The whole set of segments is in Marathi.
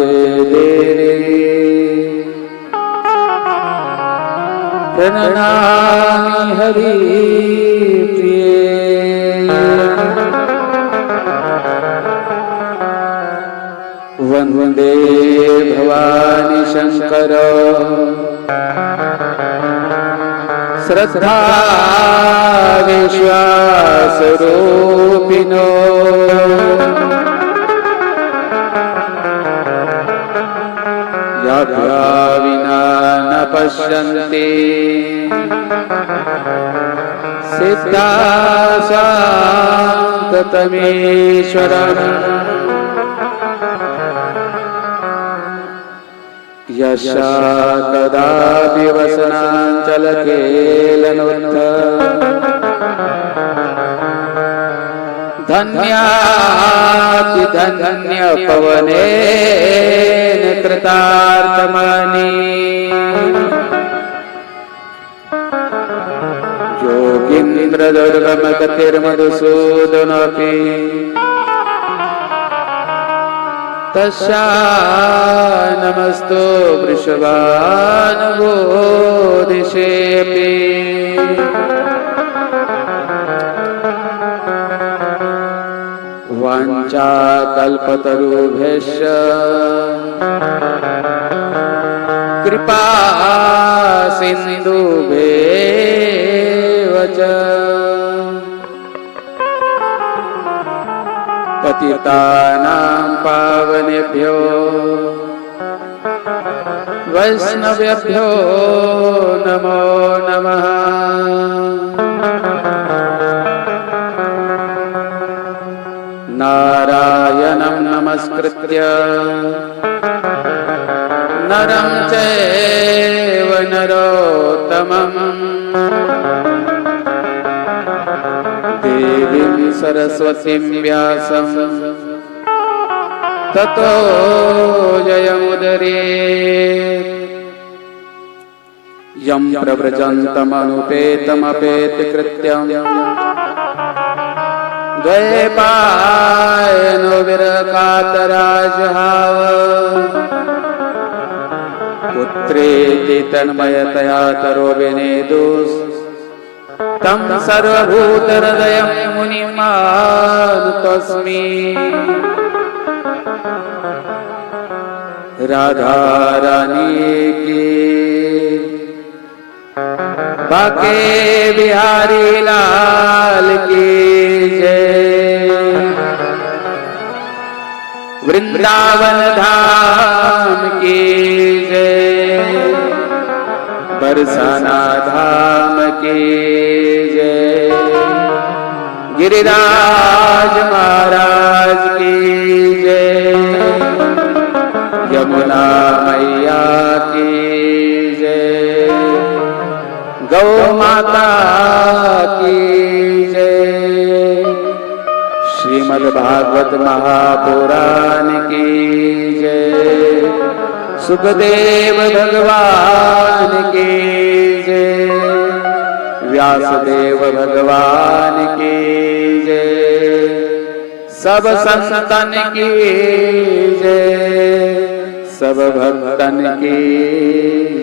ते देरे प्रणनामि हरि प्रिये वन्दे भवानी शंकर श्रद्धा विश्वास रूपिणो याभ्या विना न पश्यन्ति सिद्धा शान्ततमीश्वरम् यशा कदापि वसनाञ्चलकेलनोत्थ धन्यातिधन्यपवनेन कृतार्थमनि योगीन्द्रदुर्गमगतिर्मधुसूदनोऽपि तस्या नमस्तो वृषभानुबोधिषेऽपि वाञ्छाकल्पतरुभ्यश्च कृपा सिन्धुभ्येव च पतितानां पावनेभ्यो वैष्णवेभ्यो नमो नमः। नारायणं नमस्कृत्य नरं चैव नरोत्तमं देवीं सरस्वतीं व्यासं ततो जयमुदीरयेत्। यं प्रव्रजन्तमनुपेतमपेतकृत्यं द्वैपायनो विरकातराजहाव पुत्रेति तन्मयतया तरो विनेदुस् तं सर्वभूतहृदयं मुनिमानुतोऽस्मि। राधा रानी की बाके बिहारी लाल की जय। वृंदावन धाम की जय। बरसाना धाम की जय। गिरिराज महाराज की जय। यमुना मैया की जय। गौ माता की जय। श्रीमद् भागवत महापुराण की जय। सुखदेव भगवान की जय। व्यासदेव भगवान की जय। सब संतन की जय। सब भक्तन की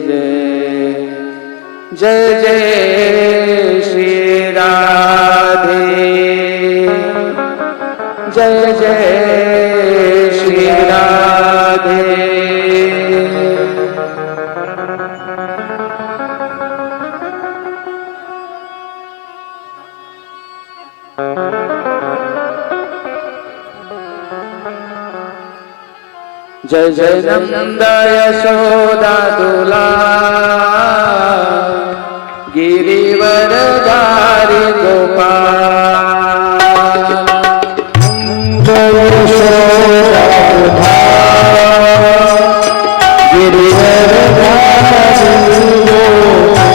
जय। जय जय श्री राधे। जय जय श्री राधे। जय जय नंद यशोदा दूला गिरिवरधारी गोपाल। जय यशोदा दूला गिरिवरधारी गोपाल।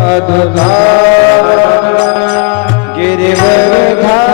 साधुला गिरिवरधारी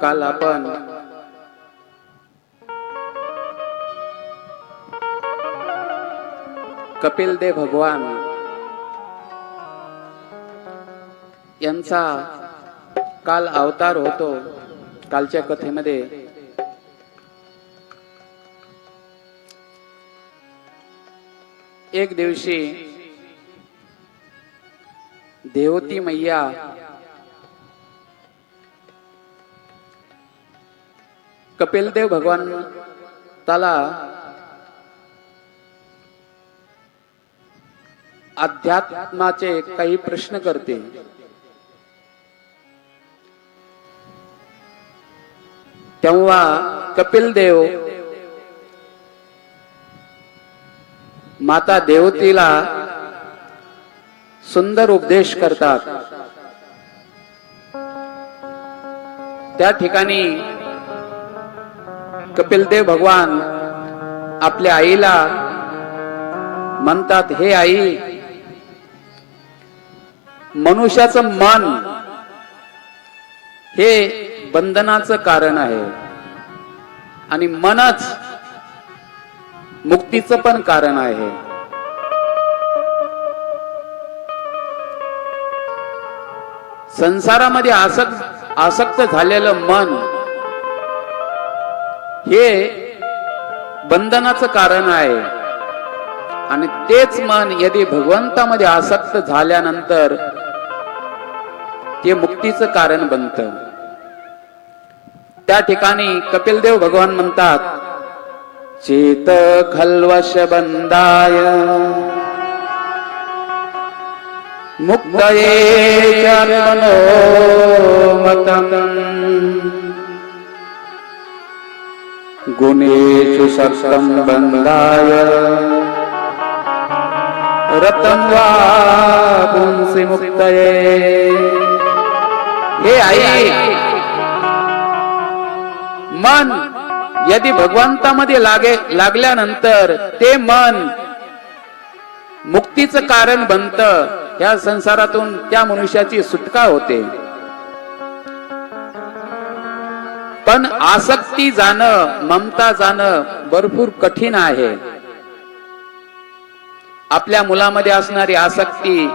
काल आपण कपिल देव भगवान यांचा काल अवतार होतो. कालच्या कथेमध्ये एक दिवशी देवती मैया कपिलदेव भगवान त्याला अध्यात्माचे काही प्रश्न करते. तेव्हा कपिलदेव माता देवतीला सुंदर उपदेश करतात. त्या ठिकाणी कपिलदेव भगवान आपल्या आईला म्हणतात, हे आई, मनुष्याचं मन हे बंधनाचं कारण आहे आणि मनच मुक्तीचं पण कारण आहे. संसारामध्ये आसक्त झालेलं मन हे बंधनाचं कारण आहे आणि तेच मन यदि भगवंतामध्ये आसक्त झाल्यानंतर ते मुक्तीचं कारण बनतं. त्या ठिकाणी कपिलदेव भगवान म्हणतात, चेत खल्वश बंधाय मुक्तये चरणो मतम गुणेषु सक्तं बंधाय रतं वा पुंसि मुक्तये. हे आई, मन यदि भगवंतामध्ये लागल्यानंतर ते मन मुक्तीचं कारण बनतं. या संसारातून त्या मनुष्याची सुटका होते. पण आसक्ती जाणं, ममता जाणं भरपूर कठीण आहे. आपल्या मुलामध्ये असणारी आसक्ती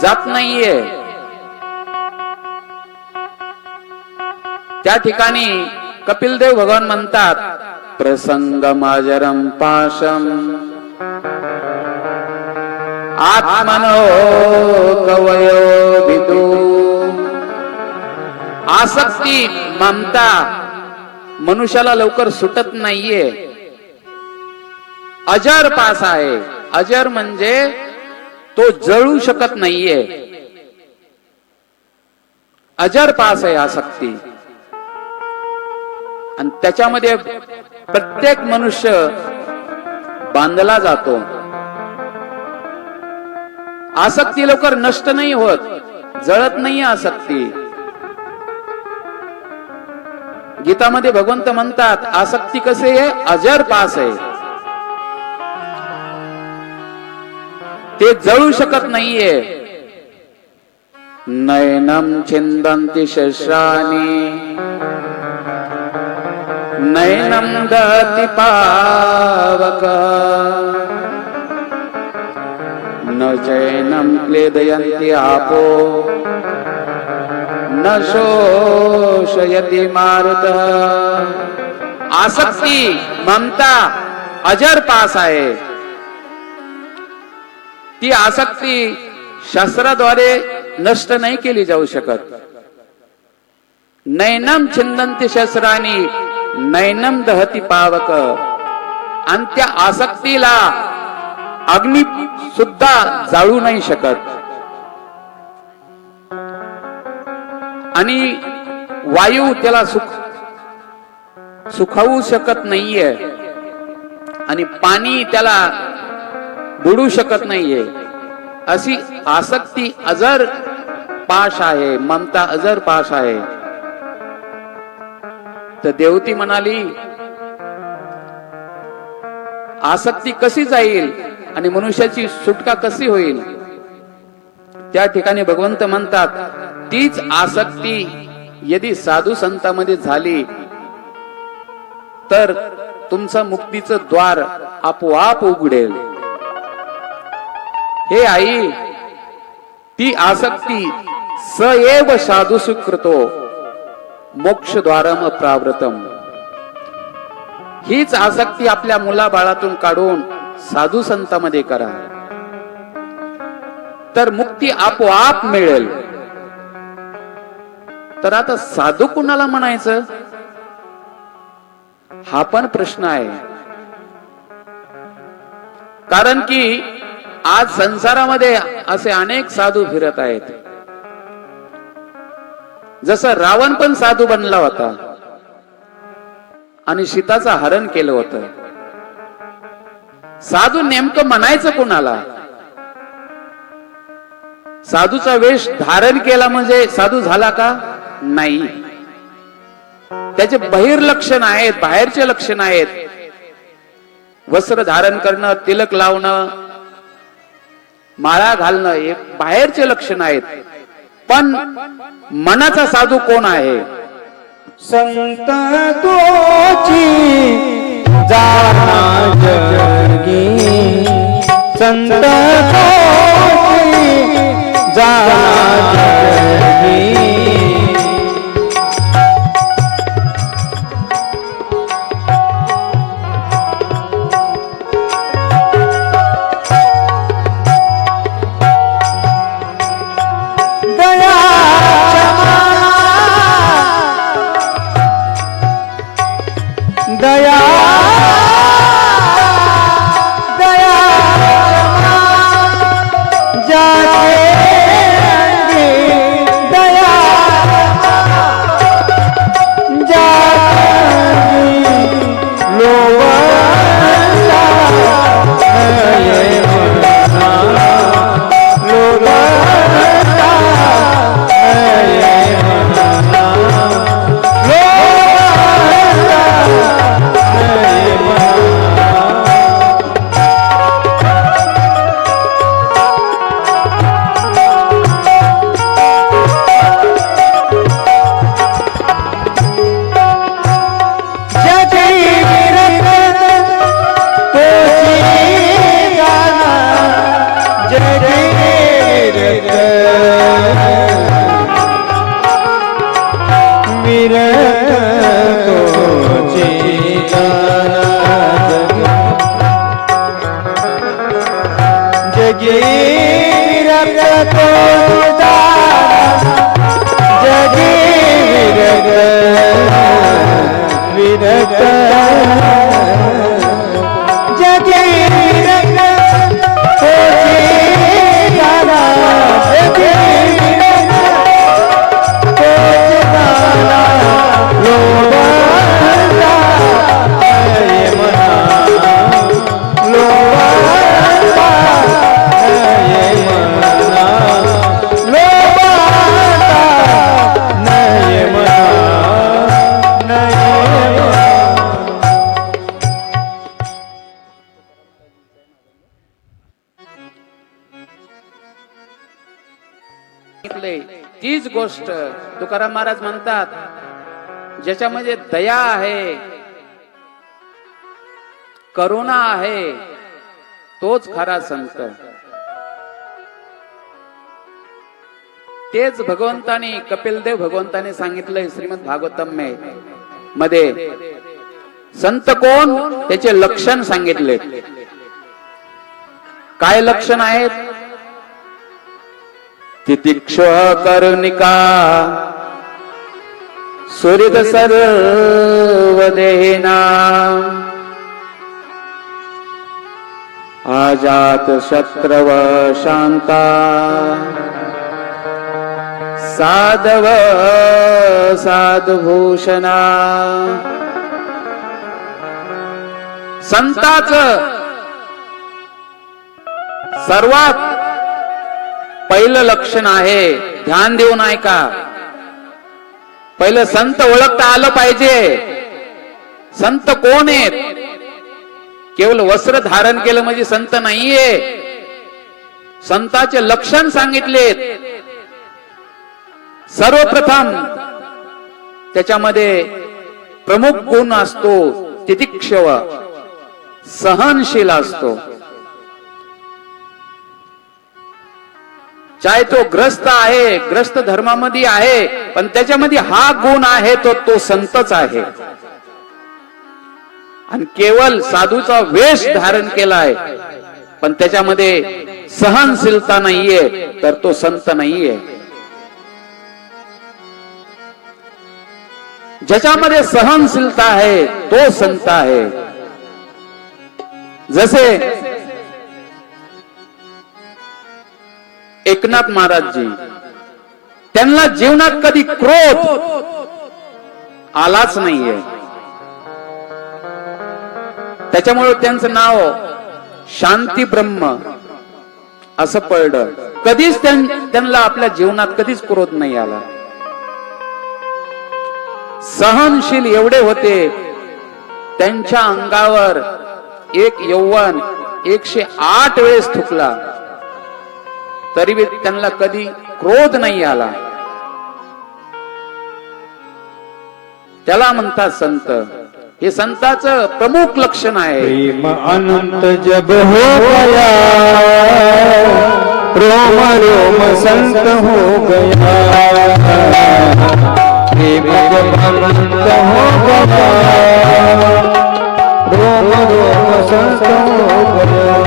जात नाहीये. त्या ठिकाणी कपिलदेव भगवान म्हणतात, प्रसंगमाजरं पाशम आत्मनो कवयो विदु. आसक्ती, ममता मनुष्याला लवकर सुटत नाहीये. अजर पास आहे. अजर म्हणजे तो जळू शकत नाहीये. अजर पास आहे आसक्ती आणि त्याच्यामध्ये प्रत्येक मनुष्य बांधला जातो. आसक्ती लवकर नष्ट नाही होत, जळत नाही आसक्ती. गीतामध्ये भगवंत म्हणतात, आसक्ती कसे आहे, अजर पास आहे. ते जळू शकत नाहीये. नयनम छिंदन्ति शस्त्राणि नयनम दति पावक न चैनम क्लेदयन्ति आपो न शोषयति मारुतः. आसक्ती, ममता अजर पास आहे. ती आसक्ती शास्त्राद्वारे नष्ट नाही केली जाऊ शकत. नैनम छिंदन्ति शस्त्राणि नैनम दहति पावक. आणि त्या आसक्तीला अग्नी सुद्धा जाळू नाही शकत आणि वायू त्याला सुखावू शकत नाहीये आणि पाणी त्याला बुडू शकत नाहीये. अशी आसक्ती अजर पाश आहे. ममता अजर पाश आहे. तर देवती म्हणाली, आसक्ती कशी जाईल आणि मनुष्याची सुटका कशी होईल. त्या ठिकाणी भगवंत म्हणतात, तीच आसक्ती यदि साधू संतांमध्ये झाली तर तुमचं मुक्तीचं द्वार आपोआप उघडेल. हे आई, ती आसक्ती सएव साधू सुकृतो मोक्षद्वारम प्रावृतम. हीच आसक्ती आपल्या मुलाबाळातून काढून साधू संतांमध्ये करा, तर मुक्ती आपोआप मिळेल. तर आता साधू कुणाला म्हणायचं, हा पण प्रश्न आहे. कारण की आज संसारामध्ये असे अनेक साधू फिरत आहेत. जसं रावण पण साधू बनला होता आणि सीताचं हरण केलं होतं. साधू नेमकं म्हणायचं कुणाला? साधूचा वेश धारण केला म्हणजे साधू झाला का? नाही. त्याचे बहिर्लक्षण आहेत, बाहेरचे लक्षण आहेत. वस्त्र धारण करणं, तिलक लावणं, माळा घालणं हे बाहेरचे लक्षण आहेत. पण मनाचा साधू कोण आहे? संत तोची जाना जगी, संत तोची जाना जगी. दया दया जाके दया जाके लोवला ये मना लोवला ये मना तीच गोष्ट तुकाराम महाराज म्हणतात, ज्याच्यामध्ये दया आहे, करुणा आहे, तोच खरा संत. तेच भगवंतानी, कपिलदेव भगवंताने सांगितलंय श्रीमद भागवतम मध्ये. संत कोण? त्याचे लक्षण सांगितले. काय लक्षण आहेत? तितिक्षु करुणिका सुहृद सर्वदेहिना आजात शत्रव शांता साधव साधुभूषणा. संताचं सर्वात पहिलं लक्षण आहे, ध्यान देऊन ऐका. पहिलं संत ओळखता आलं पाहिजे. संत कोण आहेत? केवळ वस्त्र धारण केलं म्हणजे संत नाहीये. संताचे लक्षण सांगितलेत. सर्वप्रथम त्याच्यामध्ये प्रमुख गुण असतो तितिक्षव, सहनशील असतो. चाहे तो ग्रस्त आहे, ग्रस्त धर्मामध्ये आहे, पण त्याच्यामध्ये हा गुण आहे तो संतच आहे. आणि केवळ साधूचा वेश धारण केलाय, पण त्याच्यामध्ये सहनशीलता नाहीये, तर तो संत नाहीये. ज्याच्यामध्ये सहनशीलता आहे तो संत आहे. जसे एकनाथ महाराजजी, त्यांना जीवनात कधी क्रोध आलाच नाहीये. त्याच्यामुळे त्यांचं नाव शांती ब्रह्म असं पडलं. कधीच त्यांना आपल्या जीवनात कधीच क्रोध नाही आला. सहनशील एवढे होते, त्यांच्या अंगावर एक यौवन 108 वेळेस थुकला, तरी त्यांना कधी क्रोध नाही आला. त्याला म्हणतात संत. हे संताचं प्रमुख लक्षण आहे. प्रेम अनंत जब हो गया, रोम रोम संत हो गया. प्रेम जब अनंत हो गया, रोम रोम संत हो गया.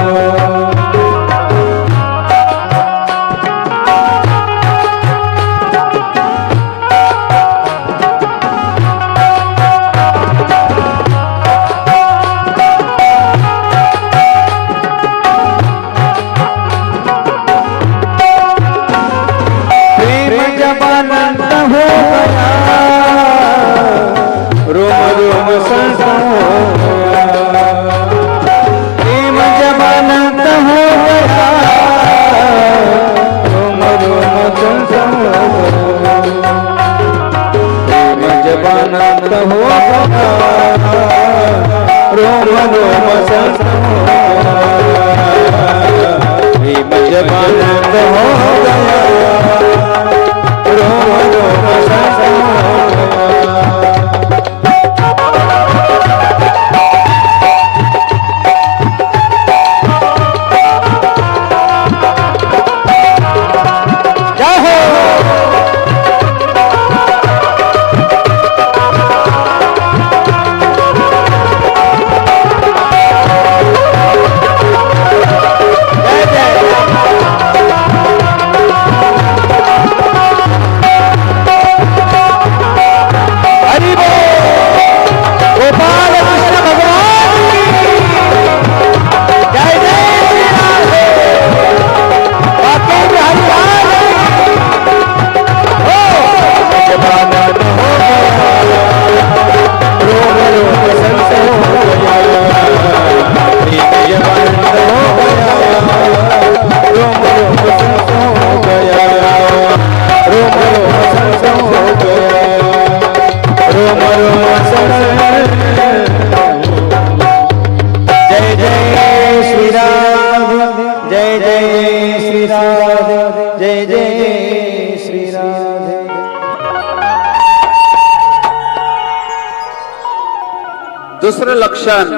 दुसरं लक्षण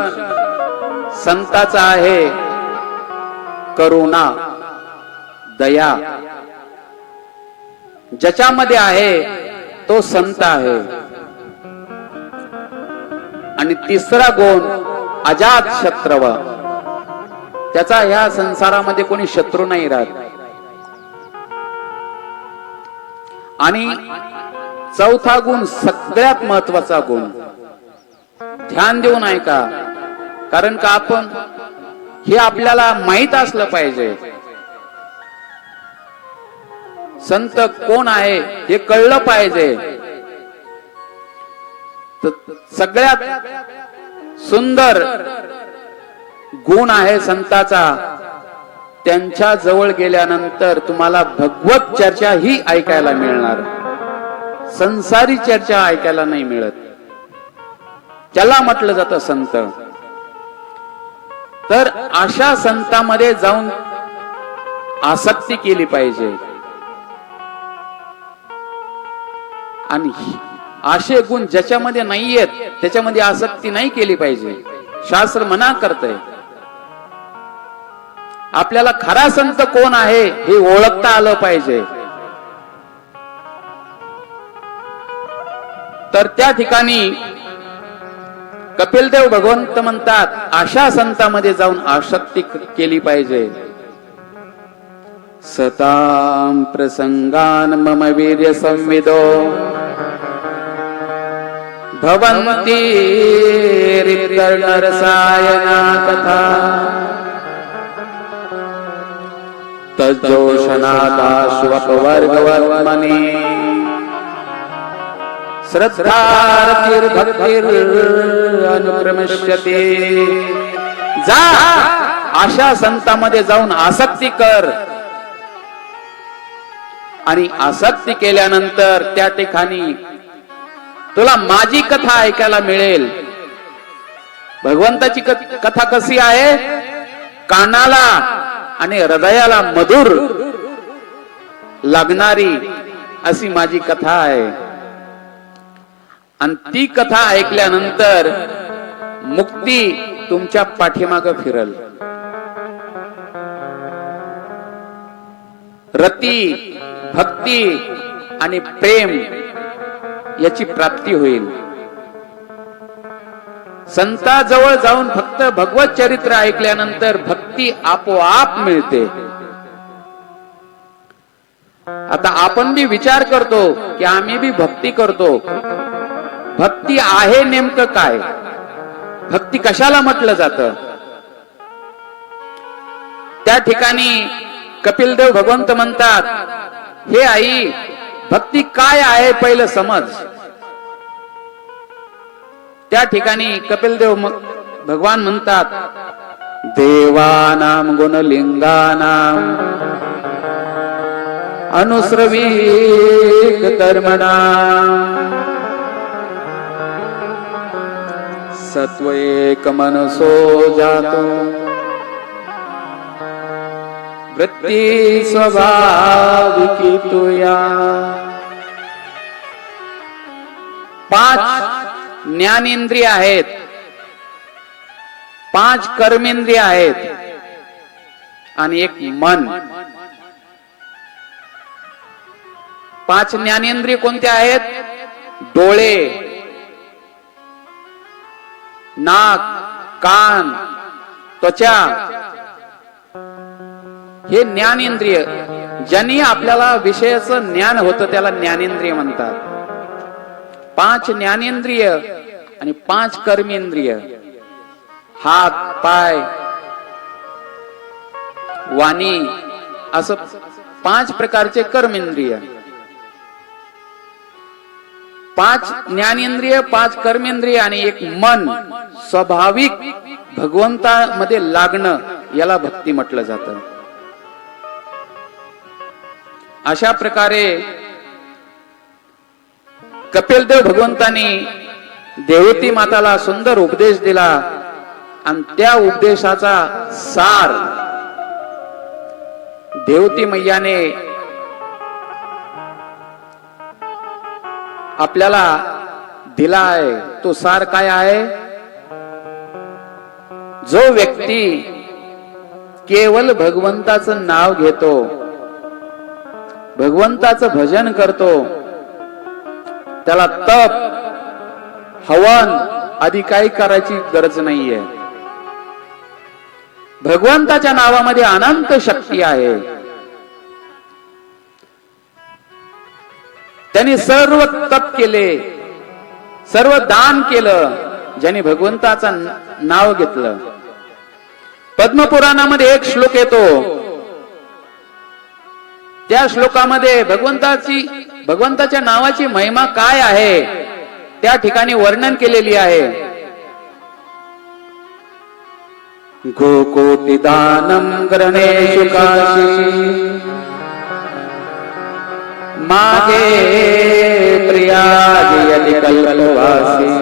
संताचं आहे करुणा, दया. ज्याच्यामध्ये आहे तो संत आहे. आणि तिसरा गुण अजात शत्रव. त्याचा ह्या संसारामध्ये कोणी शत्रू नाही राहत. आणि चौथा गुण सगळ्यात महत्वाचा गुण, ध्यान देऊन ऐका, कारण का आपण हे आपल्याला माहित असलं पाहिजे. संत कोण आहे हे कळलं पाहिजे. सगळ्यात सुंदर गुण आहे संताचा, त्यांच्या जवळ गेल्यानंतर तुम्हाला भगवत चर्चा ही ऐकायला मिळणार, संसारी चर्चा ऐकायला नाही मिळत. त्याला म्हटलं जातं संत. तर अशा संतांमध्ये जाऊन आसक्ती केली पाहिजे. आणि असे गुण ज्याच्यामध्ये नाहीयेत त्याच्यामध्ये आसक्ती नाही केली पाहिजे. शास्त्र मना करतंय. आपल्याला खरा संत कोण आहे हे ओळखता आलं पाहिजे. तर त्या ठिकाणी कपिलदेव भगवंत म्हणतात अशा संतांमध्ये जाऊन आसक्ती केली पाहिजे. सतां प्रसंगान मम वीर्य संविदो भवन्ति नरसायना कथा तज्जोषणादाश्वपवर्गवर्मणि श्रद्धार्थिर्भक्तिरनुक्रमिष्यते. जा अशा संतांमध्ये जाऊन आसक्ती कर आणि आसक्ती केल्यानंतर त्या ठिकाणी तुला माझी कथा ऐकायला मिळेल. भगवंताची कथा कशी आहे? कानाला आणि हृदयाला मधुर लागणारी अशी माझी कथा आहे. आणि ती कथा ऐकल्यानंतर मुक्ती तुमच्या पाठीमागे फिरल. रती, भक्ती आणि प्रेम याची प्राप्ती होईल. संताजवळ जाऊन फक्त भगवत चरित्र ऐकल्यानंतर भक्ती आपोआप मिळते. आता आपण बी विचार करतो की आम्ही बी भक्ती करतो. भक्ती आहे नेमकं काय? भक्ती कशाला म्हटलं जातं? त्या ठिकाणी कपिलदेव भगवंत म्हणतात, हे आई, भक्ती काय आहे पहिलं समज. त्या ठिकाणी कपिलदेव भगवान म्हणतात, देवानां गुणलिंगानां अनुस्रवीक कर्मणां सत्वैक मनसो जातो वृत्ती स्वभाविकी तुया. 5 ज्ञानेंद्रिय आहेत, 5 कर्मेंद्रिय आहेत आणि एक मन. 5 ज्ञानेंद्रिय कोणते आहेत? डोळे, नाक, कान, त्वचा, हे ज्ञानेंद्रिय. ज्यांनी आपल्याला विषयाचं ज्ञान होतं त्याला ज्ञानेंद्रिय म्हणतात. 5 ज्ञानेंद्रिय आणि 5 कर्मेंद्रिय, हात, पाय, वाणी, असं 5 प्रकारचे कर्मेंद्रिय. 5 ज्ञानेंद्रिय, 5 कर्मेंद्रिय आणि एक मन स्वाभाविक भगवंतामध्ये लागणं, याला भक्ती म्हटलं जातं. अशा प्रकारे कपिलदेव भगवंतांनी देवती माताला सुंदर उपदेश दिला आणि त्या उपदेशाचा सार देवती मैयाने आपल्याला दिला आहे. तो सार काय आहे? जो व्यक्ती केवळ भगवंताचं नाव घेतो, भगवंताचं भजन करतो, त्याला तप, हवन आदी काही करायची गरज नाहीये. भगवंताच्या नावामध्ये अनंत शक्ती आहे. त्यांनी सर्व तप केले, सर्व दान केलं, ज्यांनी भगवंताचं नाव घेतलं. पद्मपुराणामध्ये एक श्लोक येतो, त्या श्लोकामध्ये भगवंताच्या नावाची महिमा काय आहे त्या ठिकाणी वर्णन केलेली आहे. गोकोटि दानं गणेषु काशी मागे प्रियाजयति कल्पवासी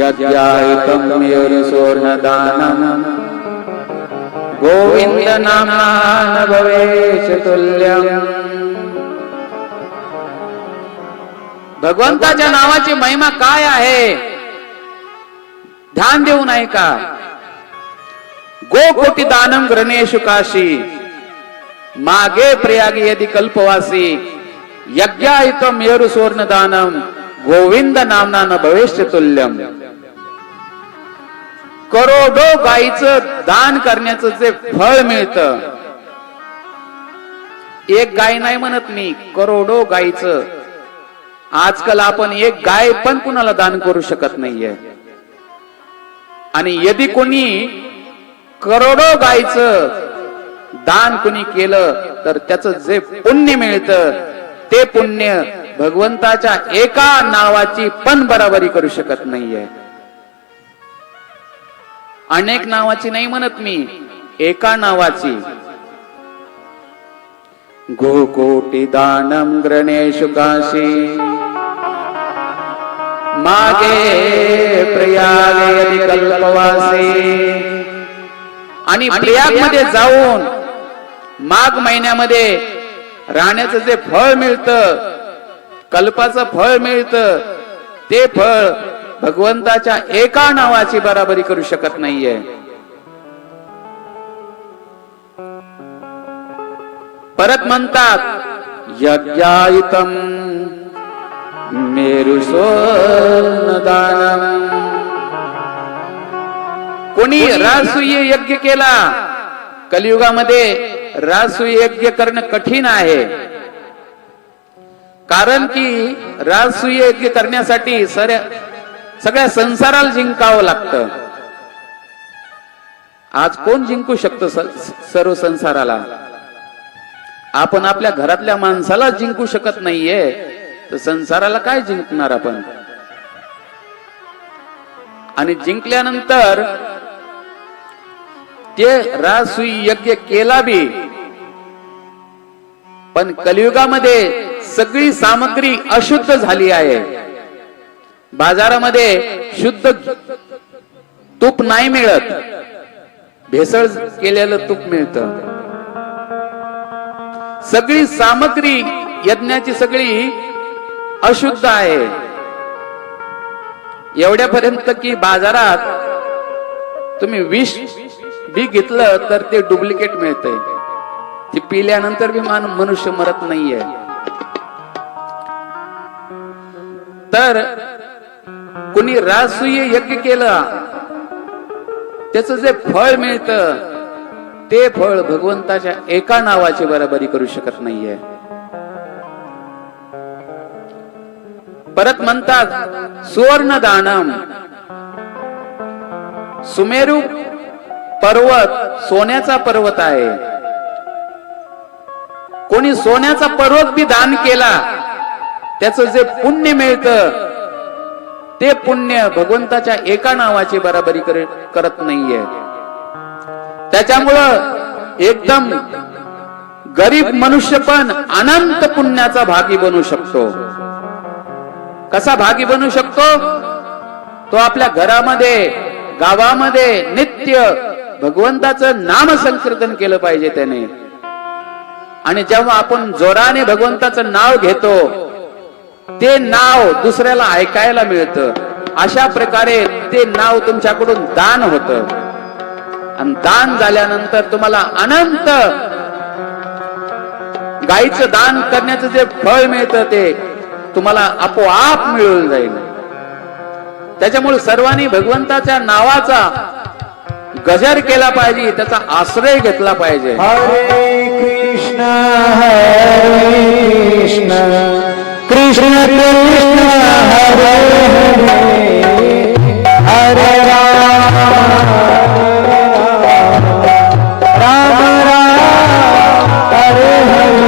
यद्यायितं मयूरसोर्णदानं गोविंद नाम्ना न भवेश तुल्यम्. भगवंताच्या नावाची महिमा काय आहे ध्यान देऊन ऐका. गो कोटी दानम ग्रणेशु काशी मागे प्रयागी यदि कल्पवासी यज्ञाहितम मेरु सुवर्ण दानम गोविंद नामना न भवेश्य तुल्यम. करोडो गाईचं दान करण्याचं जे फळ मिळतं, एक गाय नाही म्हणत मी, करोडो गाईचं. आजकाल आपण एक गाय पण कुणाला दान करू शकत नाहीये. आणि यदि कोणी करोडो गायचं दान कोणी केलं तर त्याचं जे पुण्य मिळतं ते पुण्य भगवंताच्या एका नावाची पण बराबरी करू शकत नाहीये. अनेक नावाची नाही म्हणत मी, एका नावाची. गोकोटी दानम ग्रणेशु काशी मागे प्रयाग कल्पवासी. आणि प्रयाग मध्ये जाऊन माघ महिन्यामध्ये राहण्याचं जे फळ मिळतं, कल्पाचं फळ मिळतं, ते फळ भगवंताच्या एका नावाची बराबरी करू शकत नाहीये. परत म्हणतात यज्ञायुतम मेरु सुवर्ण दानम. कोणी राजसूय यज्ञ केला, कलियुगामध्ये राजसूय यज्ञ करणं कठीण आहे. कारण की राजसूय यज्ञ करण्यासाठी सगळ्या संसाराला जिंकावं लागतं. आज कोण जिंकू शकतो सर्व संसाराला? आपण आपल्या घरातल्या माणसाला जिंकू शकत नाहीये, तर संसाराला काय जिंकणार आपण? आणि जिंकल्यानंतर ते राजसूय यज्ञ केला बी, पण कलियुगामध्ये सगळी सामग्री अशुद्ध झाली आहे. बाजारामध्ये शुद्ध तूप नाही मिळत, भेसळ केलेलं तूप मिळतं. सगळी सामग्री यज्ञाची सगळी अशुद्ध आहे. एवढ्यापर्यंत की बाजारात तुम्ही विष बी घेतलं तर ते डुप्लिकेट मिळतंय. ते पिल्यानंतर बी मनुष्य मरत नाहीये. तर कुणी राजसूय यज्ञ केलं, त्याचं जे फळ मिळतं ते फळ भगवंताच्या एका नावाची बराबरी करू शकत नाहीये. परत म्हणतात सुवर्ण दानम. सुमेरू पर्वत सोन्याचा पर्वत आहे. कोणी सोन्याचा पर्वत बी दान केला, त्याचं जे पुण्य मिळतं ते पुण्य भगवंताच्या एका नावाची बराबरी करत नाहीये. त्याच्यामुळं एकदम गरीब मनुष्य पण अनंत पुण्याचा भागी बनू शकतो. कसा भागी बनू शकतो? तो आपल्या घरामध्ये गावामध्ये नित्य भगवंताचं नाम संकीर्तन केलं पाहिजे त्याने. आणि जेव्हा आपण जोराने भगवंताचं नाव घेतो, ते नाव दुसऱ्याला ऐकायला मिळतं. अशा प्रकारे ते नाव तुमच्याकडून दान होतं. आणि दान झाल्यानंतर तुम्हाला अनंत गाईचं दान करण्याचं जे फळ मिळतं ते तुम्हाला आपोआप मिळून जाईल. त्याच्यामुळे सर्वांनी भगवंताच्या नावाचा गजर केला पाहिजे, त्याचा आश्रय घेतला पाहिजे. हरे कृष्ण कृष्ण कृष्ण हरे हरे हरे राम राम राम हरे हरे.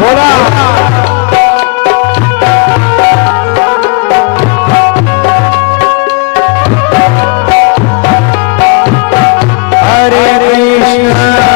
बोला हरे कृष्ण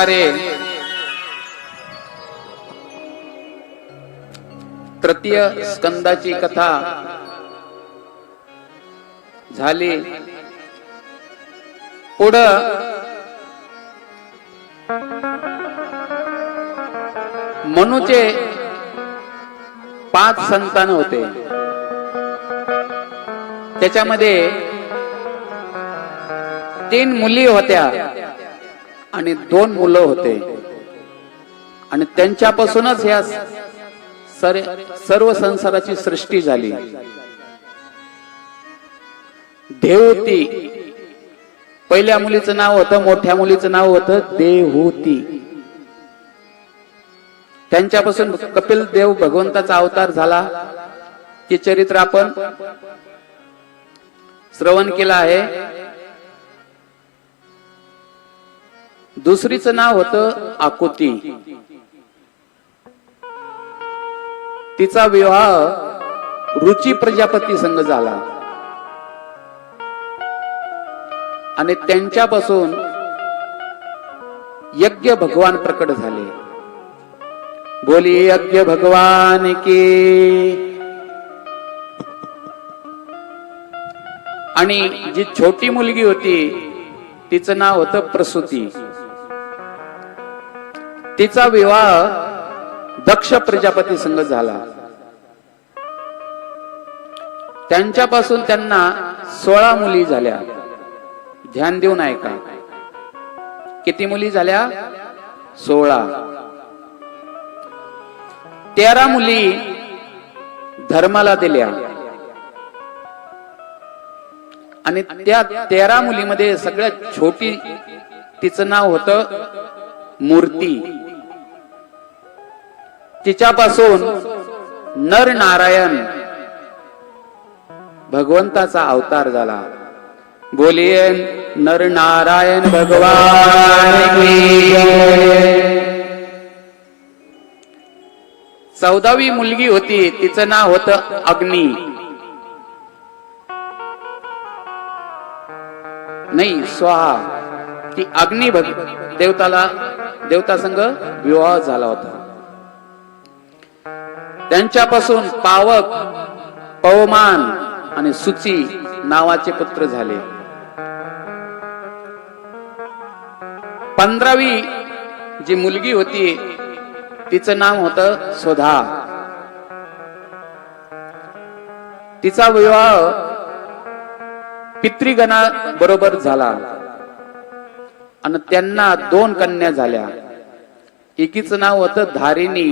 प्रकारे तृतीय स्कंदाची कथा झाली. पुढं मनुचे 5 संतान होते. त्याच्यामध्ये 3 मुली होत्या आणि 2 मुलं होते. आणि त्यांच्यापासूनच ह्या सर्व संसाराची सृष्टी झाली. देवहूती पहिल्या मुलीचं नाव होतं, मोठ्या मुलीचं नाव होतं देवहूती. त्यांच्यापासून कपिल देव भगवंताचा अवतार झाला. ते चरित्र आपण श्रवण केलं आहे. दुसरीचं नाव होतं आकुती. तिचा विवाह रुची प्रजापती संग झाला आणि त्यांच्यापासून यज्ञ भगवान प्रकट झाले. बोली यज्ञ भगवान की. आणि जी छोटी मुलगी होती तिचं नाव होतं प्रसूती. तिचा विवाह दक्ष प्रजापती संग झाला. त्यांच्यापासून त्यांना 16 मुली झाल्या. ध्यान देऊन ऐका. किती मुली झाल्या? 16. 13 मुली धर्माला दिल्या आणि त्या 13 मुलीमध्ये सगळ्यात छोटी तिचं नाव होतं मूर्ती. तिच्यापासून नर नारायण भगवंताचा अवतार झाला. बोलिये नर नारायण भगवान की जय. 14वी मुलगी होती. तिचं नाव होतं अग्नी. नाही, स्वाहा. ती अग्नी देवता संग विवाह झाला होता. त्यांच्यापासून पावक, पवमान आणि सुची नावाचे पुत्र झाले. 15वी जी मुलगी होती तिचं नाव होतं सुधा. तिचा विवाह पितृगणा बरोबर झाला आणि त्यांना 2 कन्या झाल्या. एकीचं नाव होतं धारिणी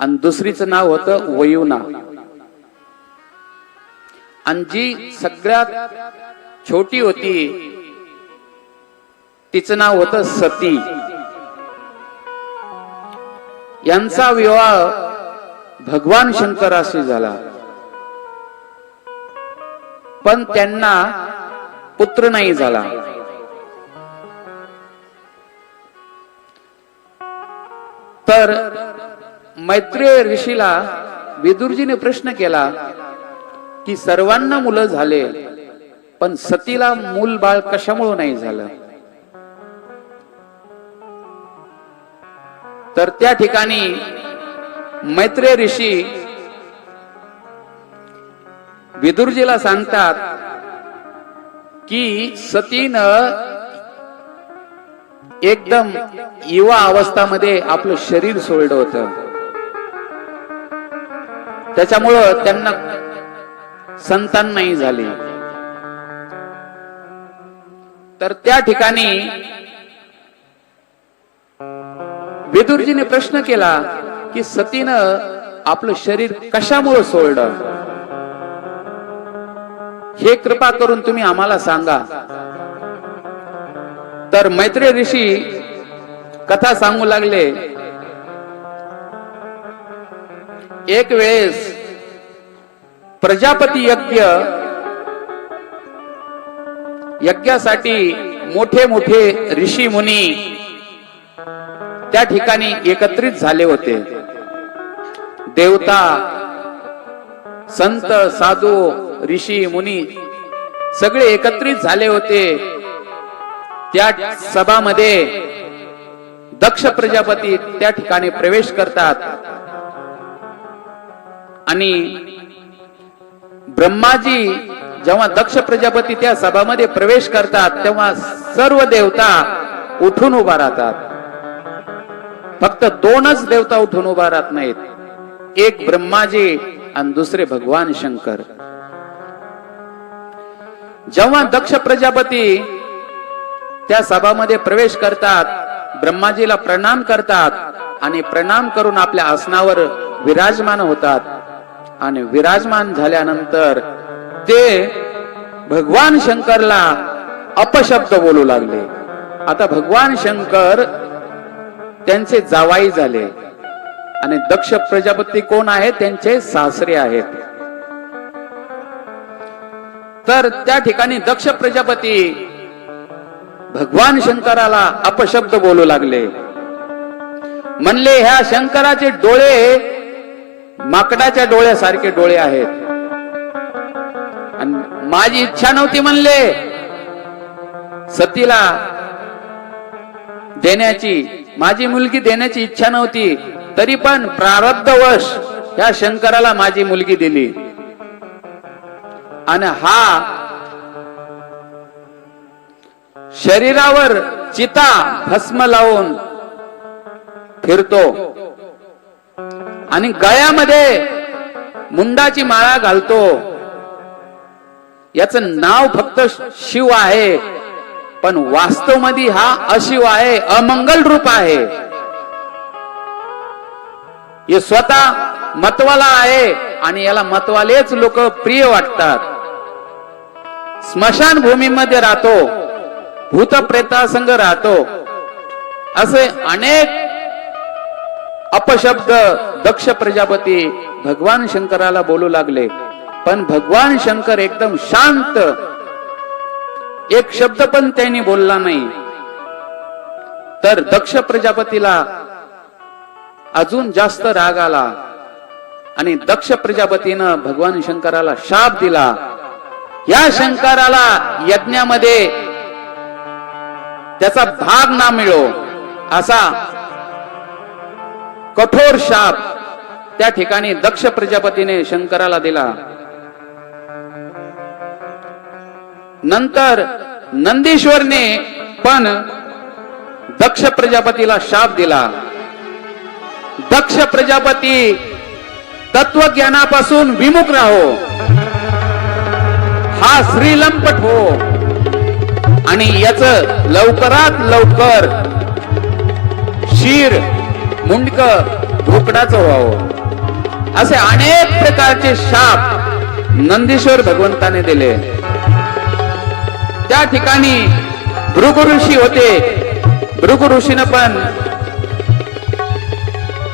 आणि दुसरीचं नाव होतं वयुना. आणि जी सगळ्यात छोटी होती तिचं नाव होतं सती. यांचा विवाह भगवान शंकराशी झाला, पण त्यांना पुत्र नाही झाला. तर मैत्रेय ऋषीला विदुरजीने प्रश्न केला की सर्वांना मुलं झाले पण सतीला मूल बाळ कशामुळे नाही झालं. तर त्या ठिकाणी मैत्रेय ऋषी विदुरजीला सांगतात की सतीनं एकदम युवा अवस्थामध्ये आपलं शरीर सोडलं होतं, त्याच्यामुळं त्यांना संतान नाही झाली. तर त्या ठिकाणी विदुरजीने प्रश्न केला की सतीनं आपलं शरीर कशामुळे सोडलं, हे कृपा करून तुम्ही आम्हाला सांगा. तर मैत्रेय ऋषी कथा सांगू लागले. एक वेळेस प्रजापती यज्ञासाठी मोठे मोठे ऋषी मुनी त्या ठिकाणी एकत्रित झाले होते. देवता, संत, साधू, ऋषी मुनी सगळे एकत्रित झाले होते. त्या सभामध्ये दक्ष प्रजापती त्या ठिकाणी प्रवेश करतात आणि ब्रह्माजी जेव्हा दक्ष प्रजापती त्या सभामध्ये प्रवेश करतात तेव्हा सर्व देवता उठून उभा राहतात. फक्त दोनच देवता उठून उभा राहत नाहीत, एक ब्रह्माजी आणि दुसरे भगवान शंकर. जेव्हा दक्ष प्रजापती त्या सभामध्ये प्रवेश करतात, ब्रह्माजीला प्रणाम करतात आणि प्रणाम करून आपल्या आसनावर विराजमान होतात. आणि विराजमान झाल्यानंतर ते भगवान शंकरला अपशब्द बोलू लागले. आता भगवान शंकर त्यांचे जावाई झाले आणि दक्ष प्रजापती कोण आहेत? त्यांचे सासरे आहेत. तर त्या ठिकाणी दक्ष प्रजापती भगवान शंकराला अपशब्द बोलू लागले. म्हणले, ह्या शंकराचे डोळे माकडाच्या डोळ्यासारखे डोळे आहेत आणि माझी इच्छा नव्हती म्हणले सतीला देण्याची, माझी मुलगी देण्याची इच्छा नव्हती, तरी पण प्रारब्धवश या शंकराला माझी मुलगी दिली. आणि हा शरीरावर चिता भस्म लावून फिरतो आणि गळ्यामध्ये मुंडाची माळा घालतो. याच नाव फक्त शिव आहे, पण वास्तव मध्ये हा अशिव आहे, अमंगल रूप आहे. हे स्वतः मतवाला आहे आणि याला मतवालेच लोक प्रिय वाटतात. स्मशान भूमीमध्ये राहतो, भूत प्रेतासंग राहतो. असे अनेक अपशब्द दक्ष प्रजापती भगवान शंकराला बोलू लागले. पण भगवान शंकर एकदम शांत, एक शब्द पण त्यांनी बोलला नाही. तर दक्ष प्रजापतीला अजून जास्त राग आला आणि दक्ष प्रजापतीनं भगवान शंकराला शाप दिला. या शंकराला यज्ञामध्ये त्याचा भाग ना मिळो असा कठोर शाप त्या ठिकाणी दक्ष प्रजापतीने शंकराला दिला. नंतर नंदीश्वरने पण दक्ष प्रजापतीला शाप दिला. दक्ष प्रजापती तत्वज्ञानापासून विमुख राहो, हा श्रीलंपट हो आणि याच लवकरात लवकर शिर मुंडक ढोकडाचं व्हावं, असे अनेक प्रकारचे शाप नंदीश्वर भगवंताने दिले. त्या ठिकाणी भृगु ऋषी होते. भृगु ऋषीने पण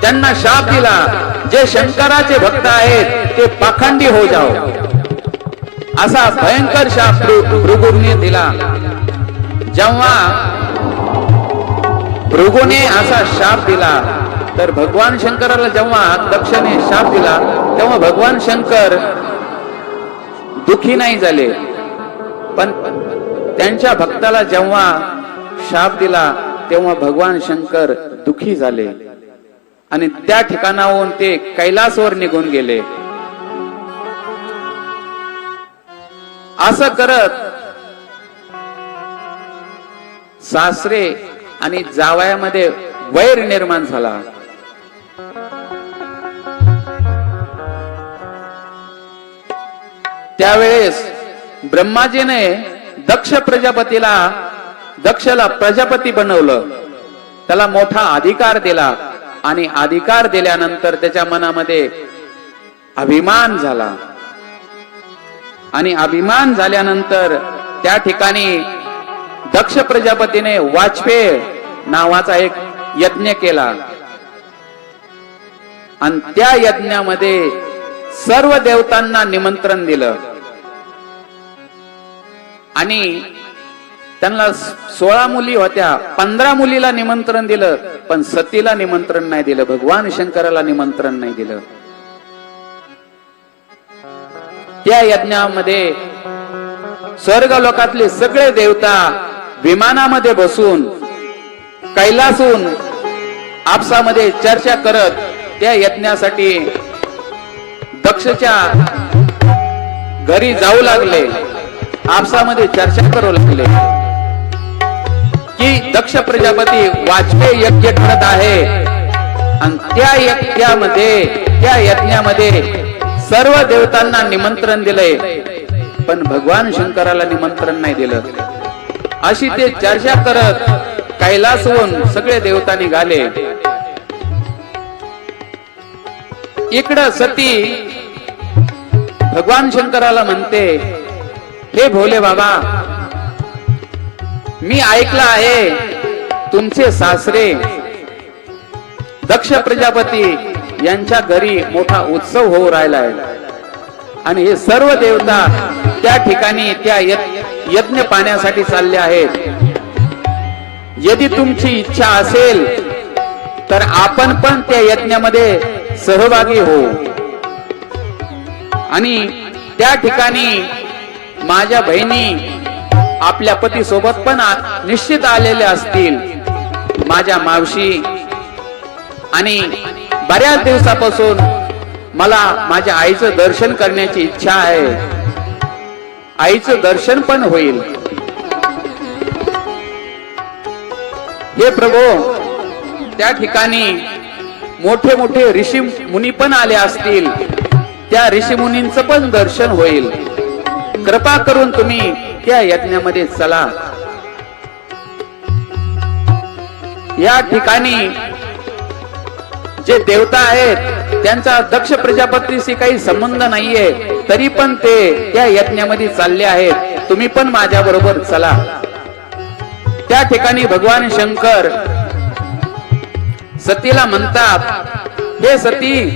त्यांना शाप दिला, जे शंकराचे भक्त आहेत ते पाखंडी हो जाओ, असा भयंकर शाप भृगूने दिला. जेव्हा भृगूने असा शाप दिला तर भगवान शंकराला जेव्हा दक्षने शाप दिला तेव्हा भगवान शंकर दुखी नाही झाले, पण त्यांच्या भक्ताला जेव्हा शाप दिला तेव्हा भगवान शंकर दुखी झाले आणि त्या ठिकाणाहून ते कैलासवर निघून गेले. असं करत सासरे आणि जावयामध्ये वैर निर्माण झाला. त्यावेळेस ब्रह्माजीने दक्षला प्रजापती बनवलं, त्याला मोठा अधिकार दिला आणि अधिकार दिल्यानंतर त्याच्या मनामध्ये अभिमान झाला आणि अभिमान झाल्यानंतर त्या ठिकाणी दक्ष प्रजापतीने वाजपेय नावाचा एक यज्ञ केला आणि त्या यज्ञामध्ये सर्व देवतांना निमंत्रण दिलं आणि त्यांना 16 मुली होत्या, 15 मुलीला निमंत्रण दिलं, पण सतीला निमंत्रण नाही दिलं, भगवान शंकराला निमंत्रण नाही दिलं. त्या यज्ञामध्ये स्वर्ग लोकातले सगळे देवता विमानामध्ये बसून कैलासून आपसामध्ये चर्चा करत त्या यज्ञासाठी दक्षच्या घरी जाऊ लागले. आपसामध्ये चर्चा करू लागले की दक्ष प्रजापती वाजपेयी यज्ञ करत आहे आणि त्या यज्ञामध्ये सर्व देवतांना निमंत्रण दिले, पण भगवान शंकराला निमंत्रण नाही दिलं. अशी ते चर्चा करत कैलासहून सगळे देवता निघाले. इकडं सती भगवान शंकराला म्हणते, हे भोले बाबा, मी ऐकलं आहे तुमचे सासरे दक्ष प्रजापती यांच्या घरी मोठा उत्सव होऊ राहिलाय आणि हे सर्व देवता त्या ठिकाणी त्या यज्ञ पाहण्यासाठी चालले आहेत. यदि तुमची इच्छा असेल तर आपण पण त्या यज्ञामध्ये सहभागी हो आणि त्या ठिकाणी माझ्या बहिणी आपल्या पती सोबत पण निश्चित आलेले असतील. माझ्या मावशी आणि बऱ्याच दिवसापासून मला माझ्या आईचं दर्शन करण्याची इच्छा आहे. आईचं दर्शन पण होईल. हे प्रभू, त्या ठिकाणी मोठे मोठे ऋषी मुनी पण आले असतील. त्या ऋषी मुनींचं पण दर्शन होईल. कृपा करून तुम्ही त्या यज्ञामध्ये चला. या ठिकाणी जे देवता आहेत त्यांचा दक्ष प्रजापतीशी काही संबंध नाहीये, तरी पण ते त्या यज्ञामध्ये चालले आहेत. तुम्ही पण माझ्या बरोबर चला. त्या ठिकाणी भगवान शंकर सतीला म्हणतात, हे सती,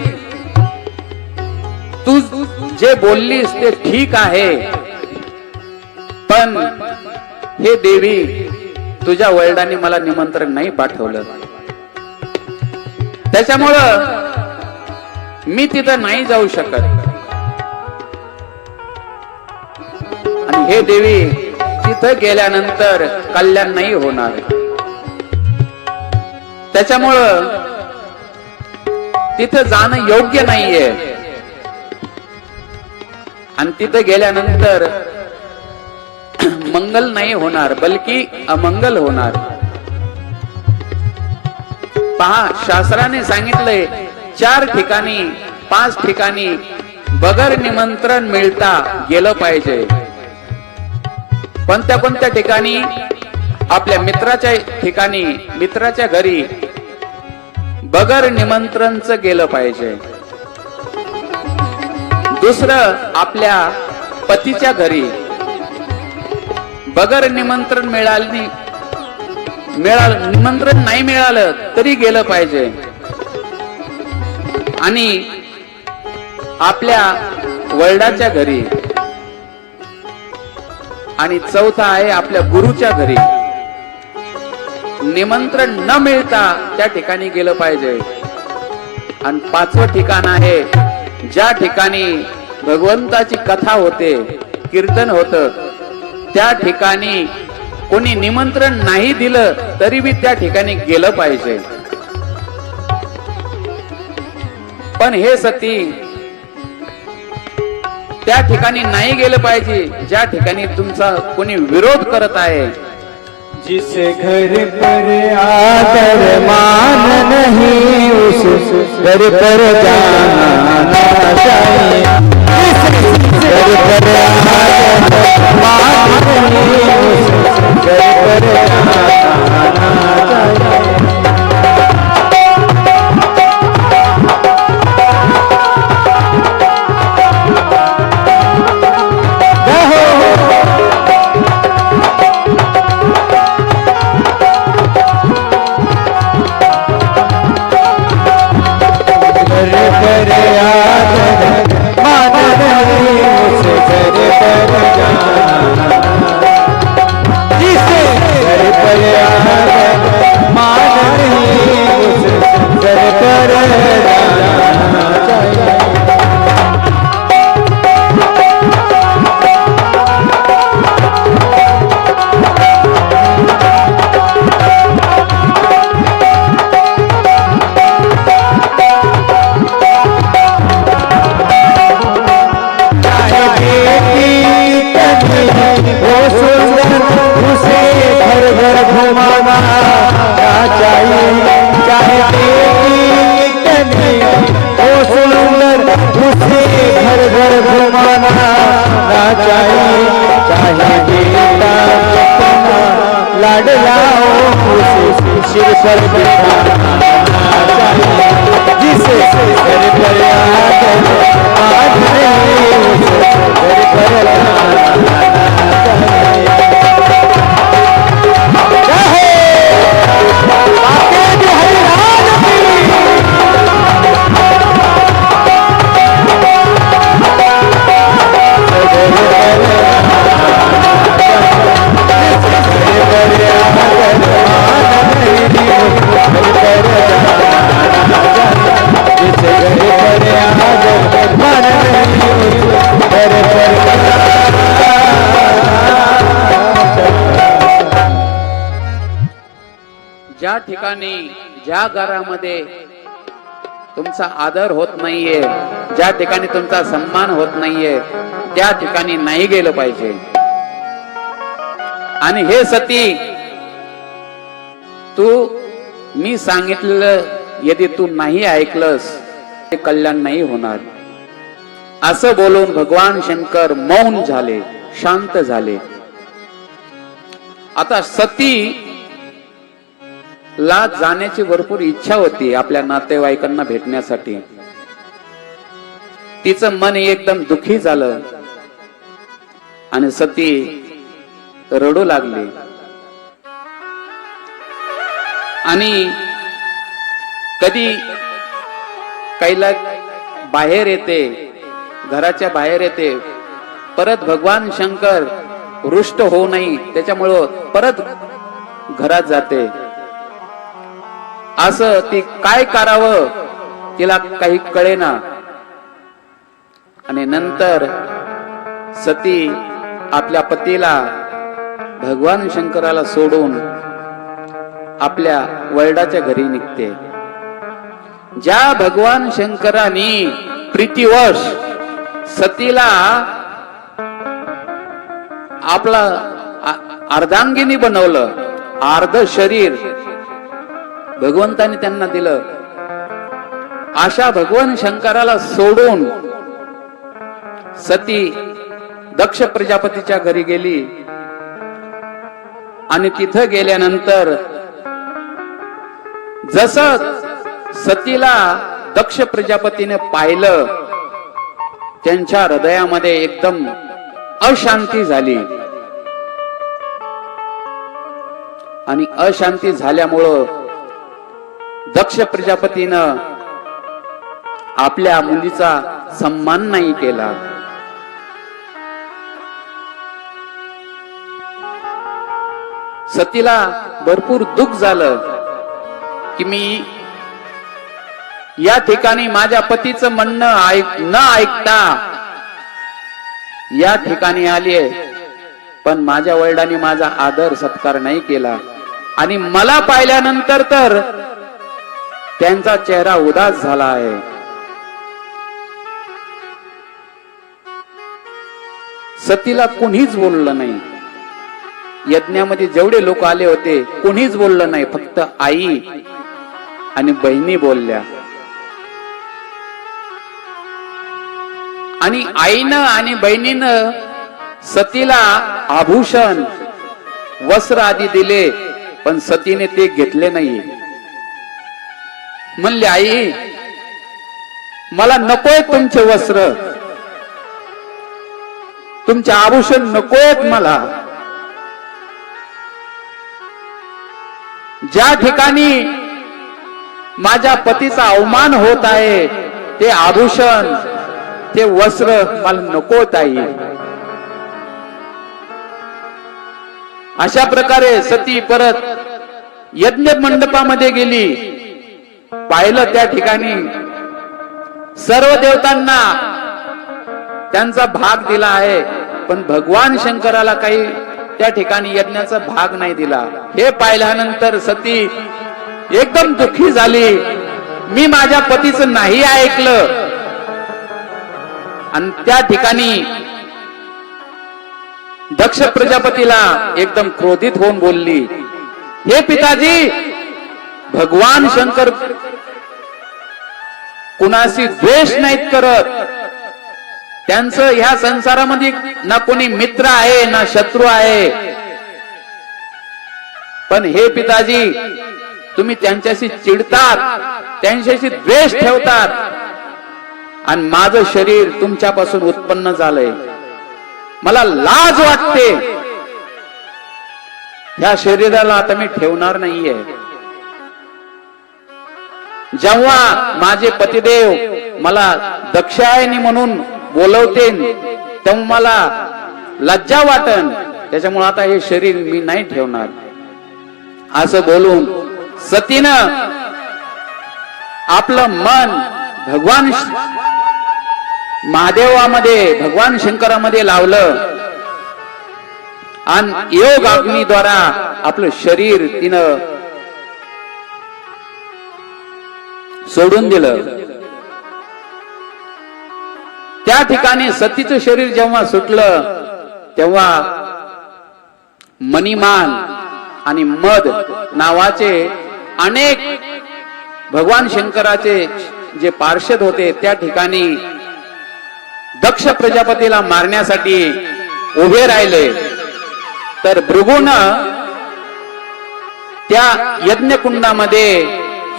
तू जे बोललीस ते ठीक आहे, पण हे देवी, तुझ्या वडिलांनी मला निमंत्रण नाही पाठवलं, त्याच्यामुळं मी तिथं नाही जाऊ शकत. आणि हे देवी, तिथं गेल्यानंतर कल्याण नाही होणार, त्याच्यामुळं तिथं जाणं योग्य नाहीये. आणि तिथं गेल्यानंतर मंगल नाही होणार, बल्कि अमंगल होणार. पहा, शास्त्राने सांगितलंय 4 ठिकाणी 5 ठिकाणी बगर निमंत्रण मिळता गेलं पाहिजे. कोणत्या कोणत्या ठिकाणी? आपल्या मित्राच्या ठिकाणी, मित्राच्या घरी बगर निमंत्रणच गेलं पाहिजे. दुसरं, आपल्या पतीच्या घरी बगर निमंत्रण निमंत्रण नाही मिळालं तरी गेलं पाहिजे. आणि आपल्या वडिलांच्या घरी. आणि चौथा आहे आपल्या गुरुच्या घरी. निमंत्रण न मिळता त्या ठिकाणी गेलं पाहिजे. आणि 5वं ठिकाण आहे ज्या ठिकाणी भगवंताची कथा होते, कीर्तन होतं, त्या ठिकाणी कोणी निमंत्रण नाही दिलं तरी बी त्या ठिकाणी गेलं पाहिजे. पण हे सती, त्या ठिकाणी नाही गेलं पाहिजे ज्या ठिकाणी तुमचा कोणी विरोध करत आहे. जिस घर पर आदर मान नहीं उस घर पर जाना चाहिए. जिस घर पर आदर मान नहीं उस घर पर जाना चाहिए. Yeah. सिर पर बिठाना चाहिए, जिसे घर पर आदर मान नहीं उसे घर पर लाना चाहिए। चाहे बातें भी हरिराज की, ज्या ठिकाणी ज्या घरामध्ये तुमचा आदर होत नाहीये, ज्या ठिकाणी तुमचा सन्मान होत नाहीये, त्या ठिकाणी नाही गेलं पाहिजे. आणि हे सती, तू मी सांगितलेलं यदि तू नाही ऐकलंस ते कल्याण नाही होणार. असं बोलून भगवान शंकर मौन झाले, शांत झाले. आता सती ला जाण्याची भरपूर इच्छा होती आपल्या नातेवाईकांना भेटण्यासाठी. तिचं मन एकदम दुखी झालं आणि सती रडू लागली. आणि कधी कैला बाहेर येते, घराच्या बाहेर येते, परत भगवान शंकर रुष्ट होऊ नये त्याच्यामुळं परत घरात जाते. असं ती काय करावं तिला काही कळेना. आणि नंतर सती आपल्या पतीला भगवान शंकराला सोडून आपल्या वडिलाच्या घरी निघते. ज्या भगवान शंकरांनी प्रीतिवश सतीला आपला अर्धांगिनी बनवलं, अर्ध शरीर भगवंतानी त्यांना दिलं, अशा भगवान शंकराला सोडून सती दक्ष प्रजापतीच्या घरी गेली. आणि तिथं गेल्यानंतर जसं सतीला दक्ष प्रजापतीने पाहिलं, त्यांच्या हृदयामध्ये एकदम अशांती झाली. आणि अशांती झाल्यामुळं दक्ष प्रजापतीनं आपल्या मुलीचा सन्मान नाही केला. सतीला भरपूर दुःख झालं की मी या ठिकाणी माझ्या पतीचं म्हणणं न ऐकता या ठिकाणी आलीये, पण माझ्या वडिलांनी माझा आदर सत्कार नाही केला. आणि मला पाहिल्यानंतर तर त्यांचा चेहरा उदास झाला आहे. सतीला कोणीच बोललं नाही. यज्ञामध्ये जेवढे लोक आले होते कोणीच बोललं नाही, फक्त आई आणि बहिणी बोलल्या. आणि आईनं आणि बहिणीनं सतीला आभूषण वस्त्र आदी दिले, पण सतीने ते घेतले नाही. म्हणले, आई मला नकोय तुमचे वस्त्र, तुमचे आभूषण नकोयत मला. ज्या ठिकाणी माझ्या पतीचा अवमान होत आहे ते आभूषण, ते वस्त्र मला नकोत आई. अशा प्रकारे सती परत यज्ञ मंडपामध्ये गेली. पाहिलं त्या ठिकाणी सर्व देवतांना त्यांचा भाग दिला आहे, पण भगवान शंकराला काही त्या ठिकाणी यज्ञाचा भाग नाही दिला. हे पाहिल्यानंतर सती एकदम दुःखी झाली. मी माझ्या पतीचं नाही ऐकलं. आणि त्या ठिकाणी दक्ष प्रजापतीला एकदम क्रोधित होऊन बोलली, हे पिताजी, भगवान शंकर कुणाशी द्वेष नाहीत करत. त्यांचं ह्या संसारामध्ये ना कोणी मित्र आहे ना शत्रू आहे. पण हे पिताजी, तुम्ही त्यांच्याशी चिडतात, त्यांच्याशी द्वेष ठेवतात, आणि माझं शरीर तुमच्यापासून उत्पन्न झालंय, मला लाज वाटते. ह्या शरीराला आता मी ठेवणार नाहीये. जेव्हा माझे पतिदेव मला दक्षायनी म्हणून बोलवते, तेव्हा मला लज्जा वाटन. त्याच्यामुळे आता हे शरीर मी नाही ठेवणार. असं बोलून सतीनं आपलं मन भगवान महादेवामध्ये, भगवान शंकरामध्ये लावलं आणि योग अग्नीद्वारा आपलं शरीर तिनं सोडून दिलं. त्या ठिकाणी सतीचं शरीर जेव्हा सुटलं, तेव्हा मणिमान आणि मद नावाचे अनेक भगवान शंकराचे जे पार्षद होते, त्या ठिकाणी दक्ष प्रजापतीला मारण्यासाठी उभे राहिले. तर भृगून त्या यज्ञकुंडामध्ये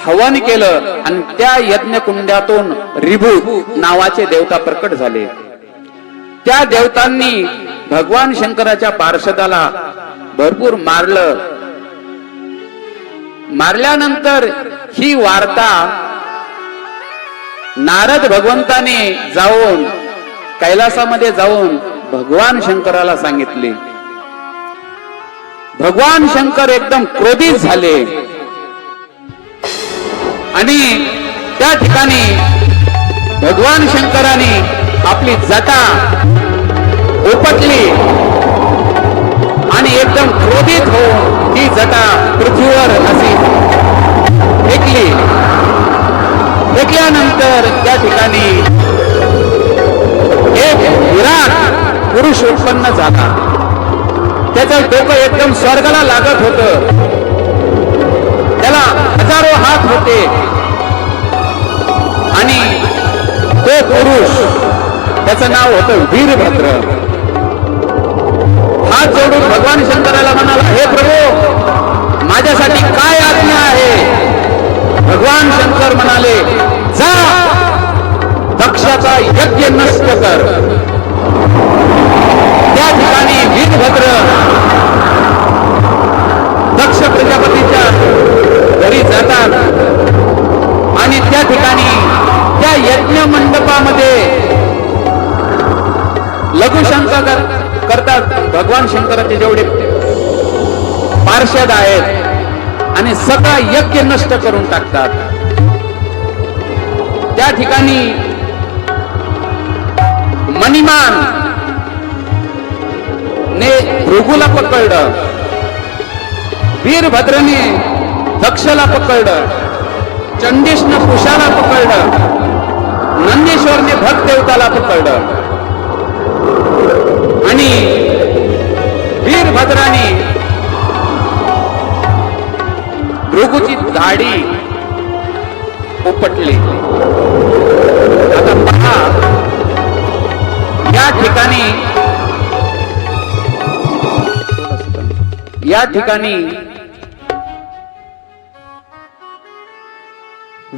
हवन केलं आणि त्या यज्ञकुंडातून ऋभू नावाचे देवता प्रकट झाले. त्या देवतांनी भगवान शंकराच्या पार्षदाला भरपूर मारलं. मारल्यानंतर ही वार्ता नारद भगवंताने जाऊन कैलासामध्ये जाऊन भगवान शंकराला सांगितले. भगवान शंकर एकदम क्रोधित झाले आणि त्या ठिकाणी भगवान शंकराने आपली जटा उपटली आणि एकदम क्रोधित होऊन ही जटा पृथ्वीवर अशी फेकली. फेकल्यानंतर त्या ठिकाणी एक विराट पुरुष उत्पन्न झाला. त्याचं डोकं एकदम स्वर्गाला लागत होतं. त्याला हजारो हात होते आणि तो पुरुष, त्याचं नाव होतं वीरभद्र. हात जोडून भगवान शंकराला म्हणाला, हे प्रभू, माझ्यासाठी काय आज्ञा आहे? भगवान शंकर म्हणाले, जा दक्षाचा यज्ञ नष्ट कर. त्या ठिकाणी वीरभद्र दक्ष प्रजापतीच्या घरी जातात आणि त्या ठिकाणी त्या यज्ञ मंडपामध्ये लघुशंका करतात भगवान शंकराचे जेवढे पार्षद आहेत आणि सगळा यज्ञ नष्ट करून टाकतात. त्या ठिकाणी मणिमान ने भृगूला पकडलं, वीरभद्रने दक्षला पकडलं, चंडीशनं कुशाला पकडलं, नंदीश्वरने भक्तदेवताला पकडलं आणि वीरभद्राने भृगूची दाढी उपटली. आता पहा, या ठिकाणी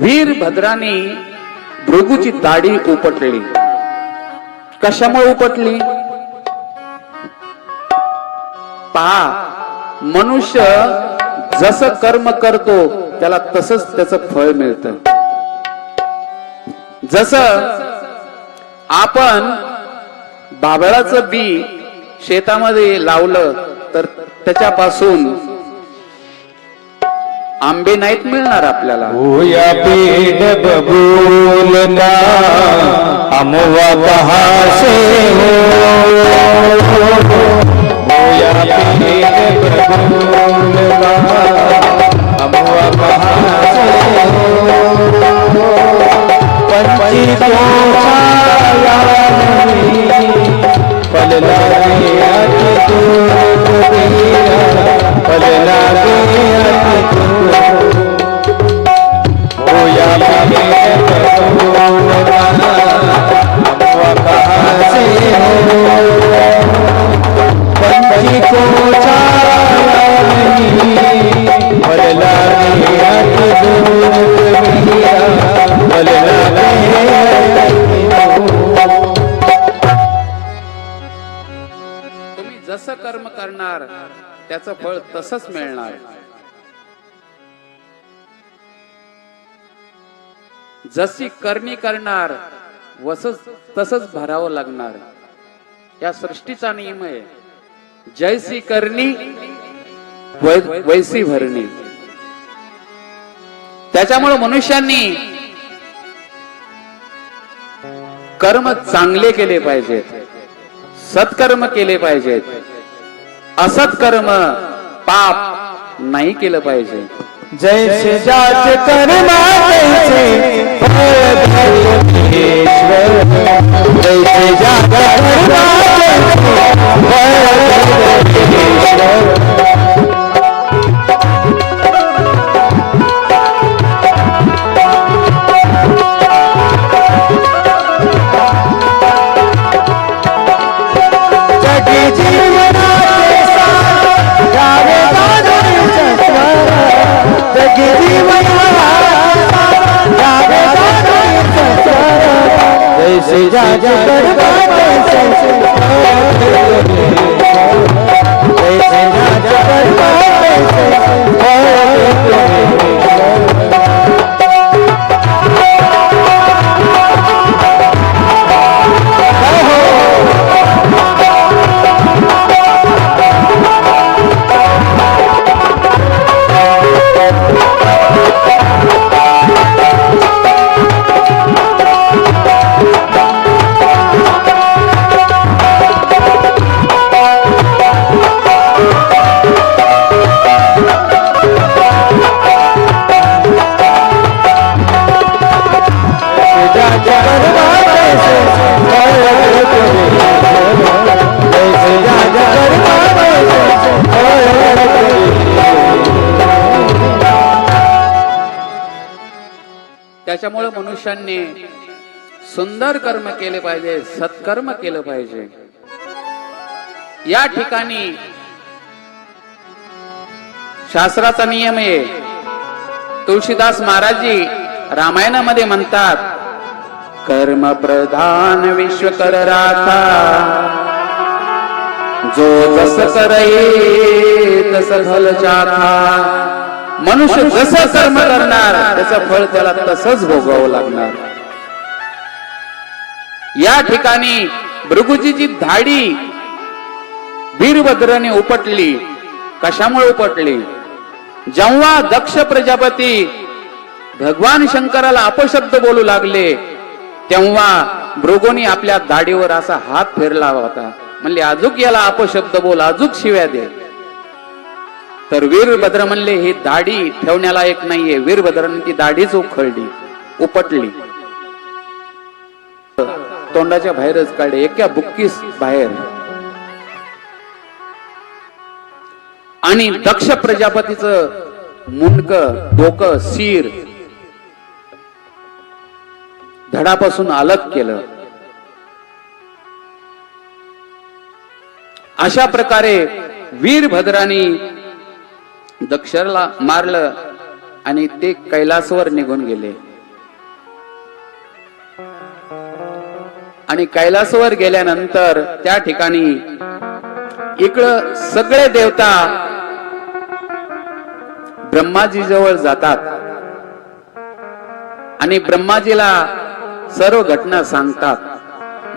वीरभद्राने भृगूची दाढी उपटली. कशामुळे उपटली? पहा, मनुष्य जसं कर्म करतो त्याला तसंच त्याचं फळ मिळतं. जसं आपण बाभळाचं बी शेतामध्ये लावलं तर त्याच्यापासून आंबे नाहीत मिळणार आपल्याला. होया पेड़ बबूलना अमवा कहाँ से हो, होया पेड़ बबूलना अमवा कहाँ से हो, पंछी को छाया नहीं फल लागे अति दूर तेरा, फल लागे अति दूर, होया पेड़ बबूलना अमवा कहाँ से हो, पंछी को छाया नहीं फल लागे करणार त्याचं फळ तसंच मिळणार. जशी करणी करणार तसंच भरावं लागणार. या सृष्टीचा नियम आहे. जैसी करणी वैसी भरणी. त्याच्यामुळे मनुष्यांनी कर्म चांगले केले पाहिजेत, सत्कर्म केले पाहिजेत. असत्कर्म पाप नाही केलं पाहिजे. जैसे जाच कर्मा तैसे फल भगवतीश्वर. जैसे जाच कर्मा तैसे फल भगवतीश्वर. जगी जीवनाचे सार गावे गाजोळीचे स्वर. जगी जीवनाचे सार गावे गाजोळीचे स्वर. जैसे जाच कर्मा तैसे फल भगवतीश्वर. जैसे जाच कर्मा तैसे फल भगवतीश्वर. त्याच्यामुळे मनुष्यांनी सुंदर कर्म केले पाहिजे, सत्कर्म केलं पाहिजे. या ठिकाणी शास्त्राचा नियम आहे. तुळशीदास महाराजजी रामायणामध्ये म्हणतात, कर्म प्रधान विश्व कर राखा. जो जस करई तस फल चाखा. मनुष्य जसं कर्म करणार त्याचं फळ त्याला तसंच भोगावं लागणार. या ठिकाणी भृगुजीची धाडी वीरभद्राने उपटली. कशामुळे उपटली? जेव्हा दक्ष प्रजापती भगवान शंकराला अपशब्द बोलू लागले तेव्हा भृगूनी आपल्या दाढीवर असा हात फेरला होता. म्हणले अजूक याला अपशब्द बोल, अजूक शिव्या दे. तर वीरभद्र म्हणले ही दाढी ठेवण्याला एक नाहीये. वीरभद्राने ती दाढीच उखळली, उपटली, तोंडाच्या बाहेरच काढले, एका बुक्कीस बाहेर. आणि दक्ष प्रजापतीचं मुंडकं, डोकं, शिर धडापासून अलग केलं. अशा प्रकारे वीरभद्राने दक्षला मारलं आणि ते कैलासवर निघून गेले. आणि कैलासवर गेल्यानंतर त्या ठिकाणी इकडं सगळे देवता ब्रह्माजी जवळ जातात आणि ब्रह्माजीला सर्व घटना सांगतात.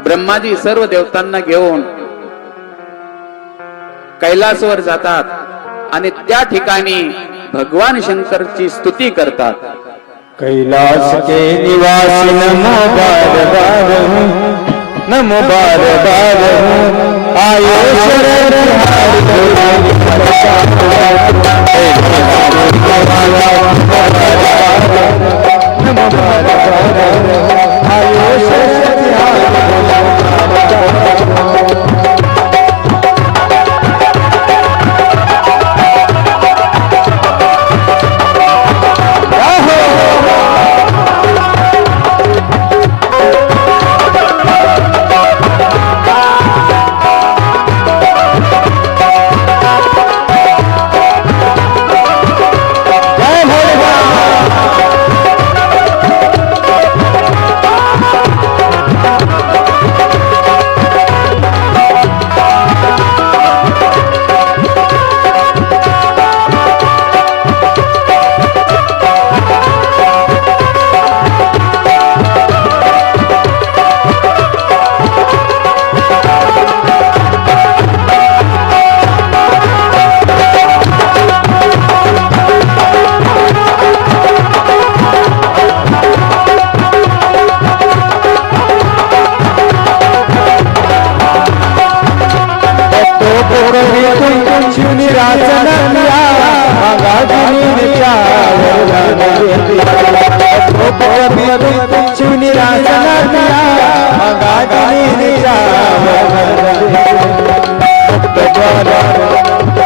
ब्रह्माजी सर्व देवतांना घेऊन कैलासवर जातात आणि त्या ठिकाणी भगवान शंकरची स्तुती करतात. कैलास के निवासी नमो बार बार हूँ, नमो बार बार हूँ. आयो शरण हार गुरु नमो बार बार हूँ. आयो शरण हार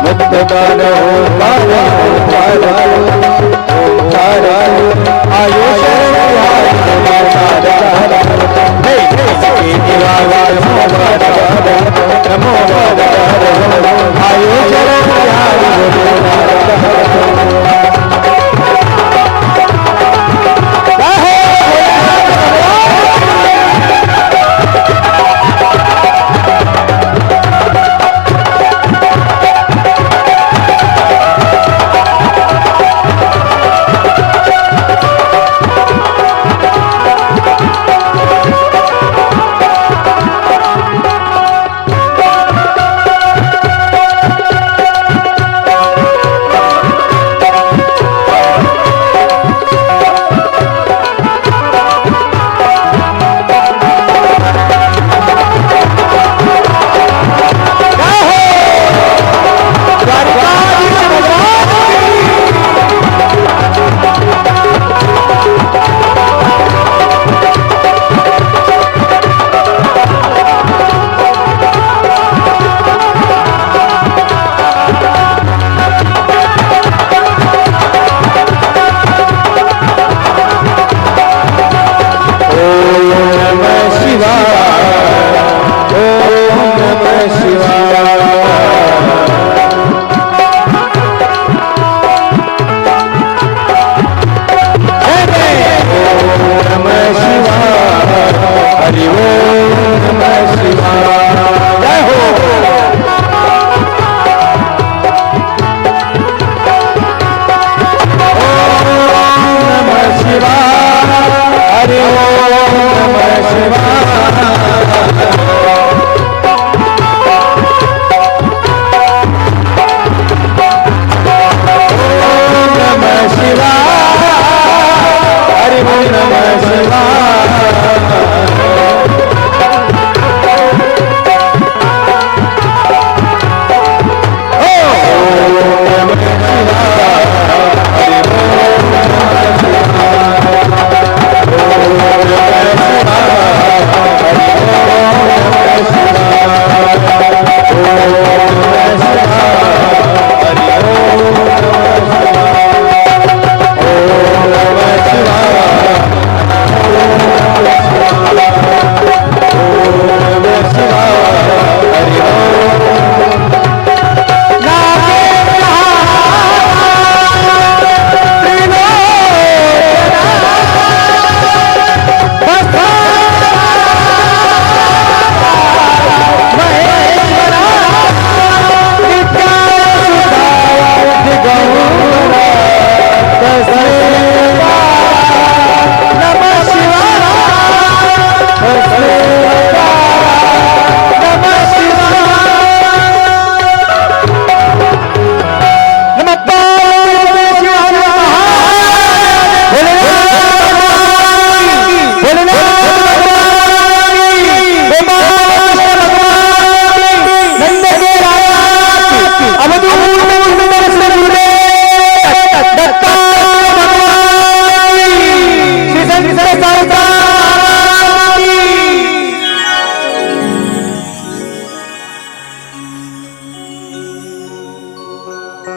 मुक्तदान ओंकार ओंकार ओंकार आयुष नमो आयुष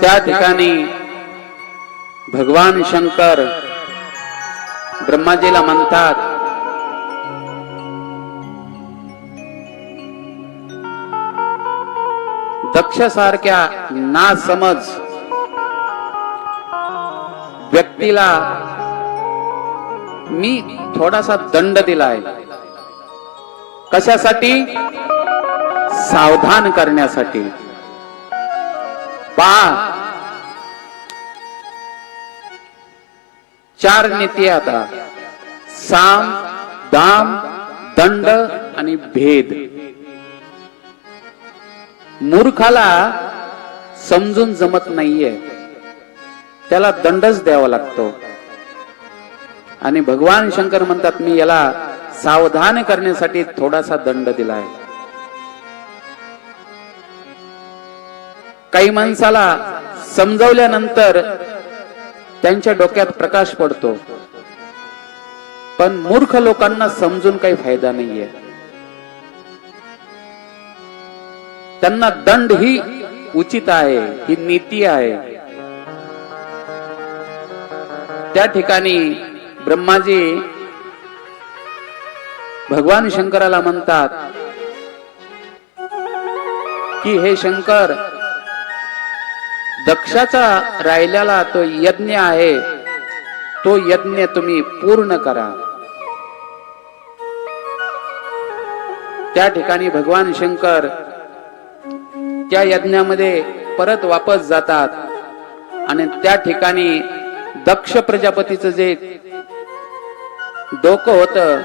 त्या ठिकाणी भगवान शंकर ब्रह्माजीला म्हणतात, दक्ष सारख्या नासमज व्यक्तीला मी थोडासा दंड दिलाय. कशासाठी? सावधान करण्यासाठी. पहा, 4 नीती आता: साम, दाम, दंड आणि भेद. मूर्खाला समजून जमत नाहीये, त्याला दंडच द्यावा लागतो. आणि भगवान शंकर म्हणतात, मी याला सावधान करण्यासाठी थोडासा दंड दिलाय. काही माणसाला समजवल्यानंतर त्यांच्या डोक्यात प्रकाश पडतो, पण मूर्ख लोकांना समजून काही फायदा नाहीये. त्यांना दंड ही उचित आहे, ही नीती आहे. त्या ठिकाणी ब्रह्माजी भगवान शंकराला म्हणतात की हे शंकर, दक्षाचा राहिलेला तो यज्ञ आहे, तो यज्ञ तुम्ही पूर्ण करा. त्या ठिकाणी भगवान शंकर त्या यज्ञामध्ये परत वापस जातात आणि त्या ठिकाणी दक्ष प्रजापतीचं जे डोकं होतं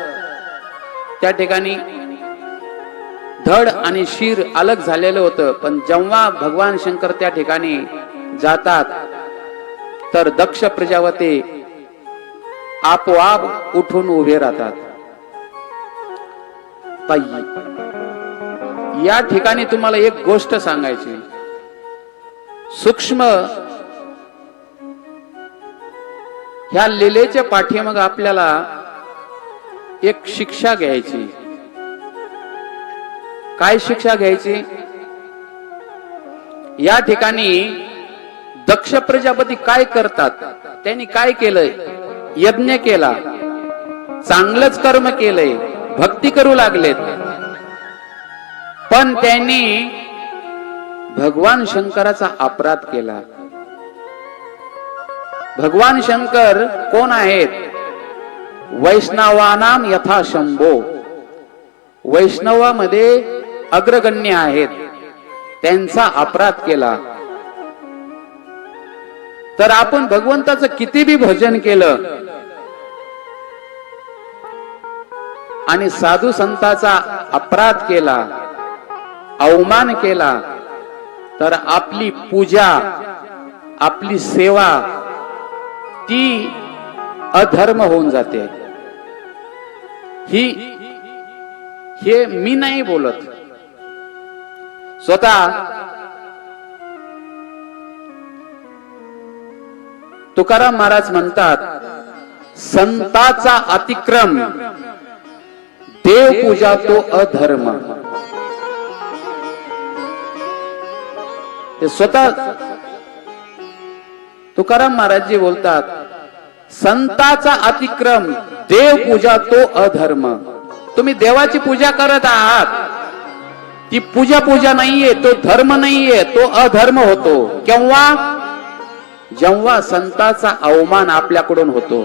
त्या ठिकाणी धड आणि शीर अलग झालेलं होतं. पण जेव्हा भगवान शंकर त्या ठिकाणी जातात तर दक्ष प्रजापती आपोआप उठून उभे राहतात. या ठिकाणी तुम्हाला एक गोष्ट सांगायची, सूक्ष्म ह्या लीलेच्या पाठीमागे आपल्याला एक शिक्षा घ्यायची. काय शिक्षा घ्यायची? या ठिकाणी दक्ष प्रजापती काय करतात? त्यांनी काय केलंय? यज्ञ केला, चांगलंच कर्म केलंय, भक्ती करू लागलेत. पण त्यांनी भगवान शंकराचा अपराध केला. भगवान शंकर कोण आहेत? वैष्णवानाम यथा शंभो, वैष्णवामध्ये अग्रगण्य आहेत. त्यांचा अपराध केला. तर आपण भगवंताचं किती बी भजन केलं आणि साधू संतांचा अपराध केला, अवमान केला, तर आपली पूजा, आपली सेवा ती अधर्म होऊन जाते. हे मी नाही बोलत, स्वतः तुकाराम महाराज म्हणतात, संताचा अतिक्रम देव पूजा तो अधर्म. ते स्वतः तुकाराम महाराज बोलतात, संताचा अतिक्रम देव पूजा तो अधर्म. तुम्ही देवाची पूजा करत आहात, ती पूजा नाहीये, तो धर्म नाहीये, तो अधर्म होतो. केव्हा? जेव्हा संताचा अवमान आपल्याकडून होतो.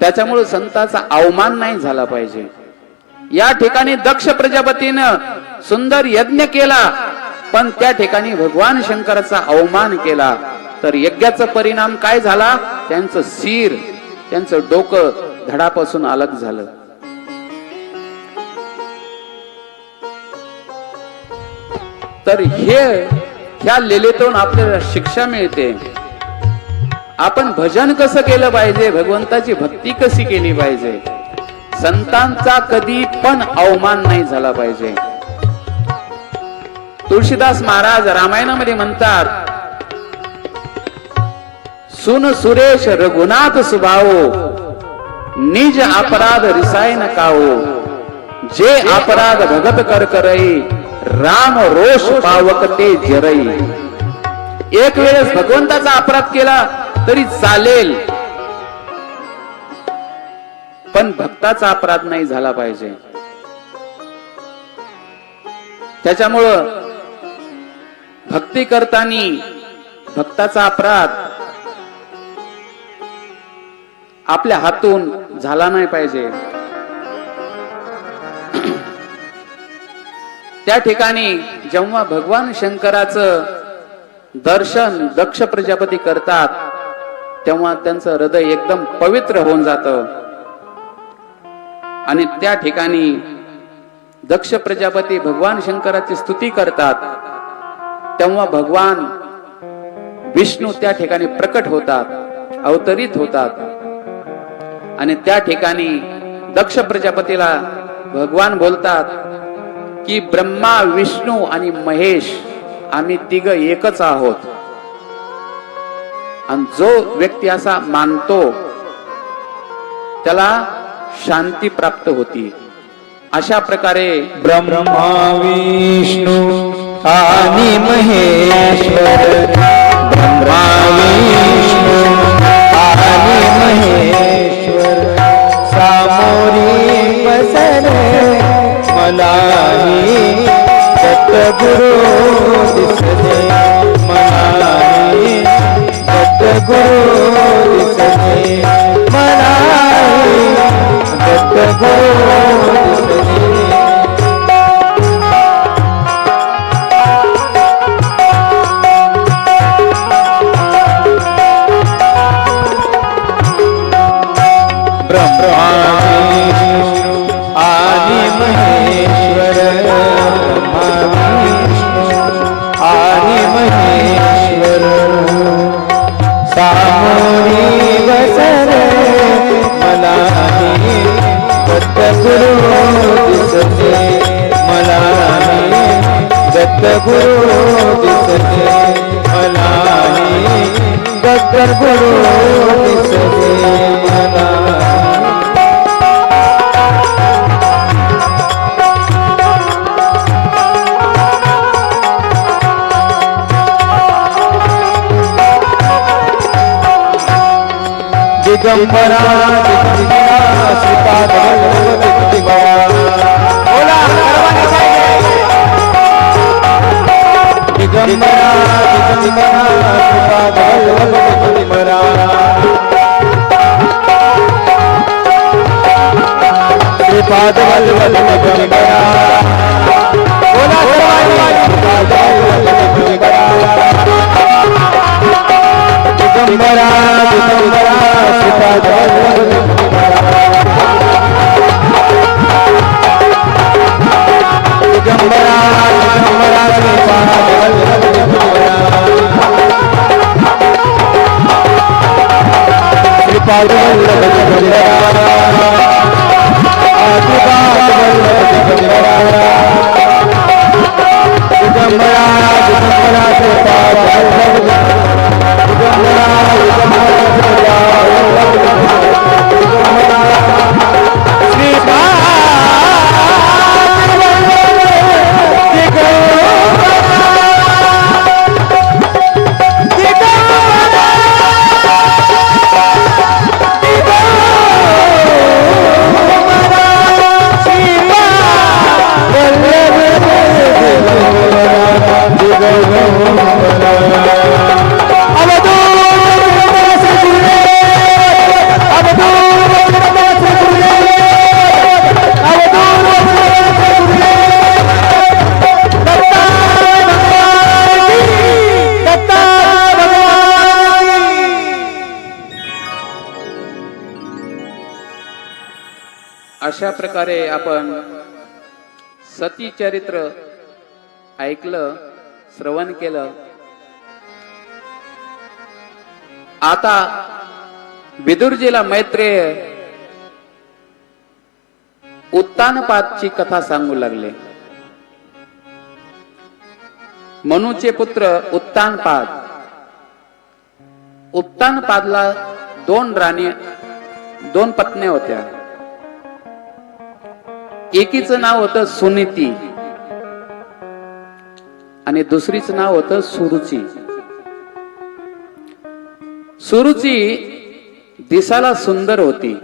त्याच्यामुळे संताचा अवमान नाही झाला पाहिजे. या ठिकाणी दक्ष प्रजापतीनं सुंदर यज्ञ केला, पण त्या ठिकाणी भगवान शंकराचा अवमान केला. तर यज्ञाचा परिणाम काय झाला? त्यांचं शिर, त्यांचं डोकं धडापासून अलग झालं. तर ह्या लीलेतून आपल्याला शिक्षा मिळते. आपण भजन कसं केलं पाहिजे, भगवंताची भक्ती कशी केली पाहिजे, संतांचा कधी पण अवमान नाही झाला पाहिजे. तुळशीदास महाराज रामायणामध्ये म्हणतात, सुन सुरेश रघुनाथ सुभाओ, निज अपराध रिसाय न काओ, जे अपराध भगत कर करई, राम रोष पावक ते जरई. एक वेळेस भगवंताचा अपराध केला तरी चालेल, पण भक्ताचा अपराध नाही झाला पाहिजे. त्याच्यामुळं भक्ती करताना भक्ताचा अपराध आपल्या हातून झाला नाही पाहिजे. त्या ठिकाणी जेव्हा भगवान शंकराचं दर्शन दक्ष प्रजापती करतात, तेव्हा त्यांचं हृदय एकदम पवित्र होऊन जातं. आणि त्या ठिकाणी दक्ष प्रजापती भगवान शंकराची स्तुती करतात. तेव्हा भगवान विष्णू त्या ठिकाणी प्रकट होतात, अवतरित होतात. आणि त्या ठिकाणी दक्ष प्रजापतीला भगवान बोलतात की ब्रह्मा, विष्णू आणि महेश आम्ही तिघ एकच आहोत. आणि जो व्यक्ती असा मानतो त्याला शांती प्राप्त होती. अशा प्रकारे ब्रह्मा विष्णू आणि महेश्वर ब्रह्मा विष्णू आणि महेश्वर सामोरी बसले मलाही दत्तगुरु दिसले मलाही दत्तगुरु दिसले मलाही दत्तगुरु दिसले ब्रह्मा विष्णू आणि महेश्वर ब्रह्मा विष्णू आणि महेश्वर सामोरी बसले मलाही दत्तगुरु दिसले मलाही दत्तगुरु दिसले मलाही दत्तगुरु दिसले मलाही दिगंबरा दिगंबरा श्रीपाद वल्लभ दिगंबरा बोला सर्वांनी पाहिजे दिगंबरा दिगंबरा श्रीपाद वल्लभ दिगंबरा श्रीपाद वल्लभ दिगंबरा बोला सर्वांनी श्रीपाद वल्लभ दिगंबरा दिगंबरा दिगंबरा श्रीपाद वल्लभ दिगंबरा दिगंबरा श्रीपाद वल्लभ दिगंबरा श्रीपाद वल्लभ दिगंबरा श्रीपाद वल्लभ दिगंबरा दिगंबरा दिगंबरा श्रीपाद वल्लभ अशा प्रकारे आपण सती चरित्र ऐकलं, श्रवण केलं. आता विदुरजीला मैत्रेय उत्तानपादची कथा सांगू लागले. मनुचे पुत्र उत्तानपाद. उत्तानपादला दोन पत्न्या होत्या. एकीचं नाव होतं सुनीती आणि दुसरीचं नाव होतं सुरुची. सुरुची दिसायला सुंदर होती,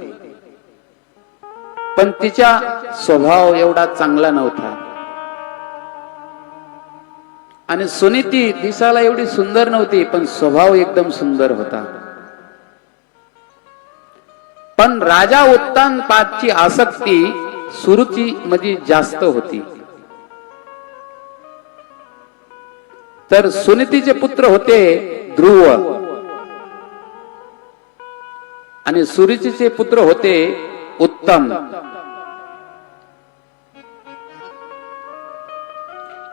पण तिचा स्वभाव एवढा चांगला नव्हता. आणि सुनीती दिसायला एवढी सुंदर नव्हती, पण स्वभाव एकदम सुंदर होता. पण राजा उत्तानपादची आसक्ती सुरुची मध्ये जास्त होती. तर सुनीतीचे पुत्र होते ध्रुव आणि सुरुचीचे पुत्र होते उत्तम.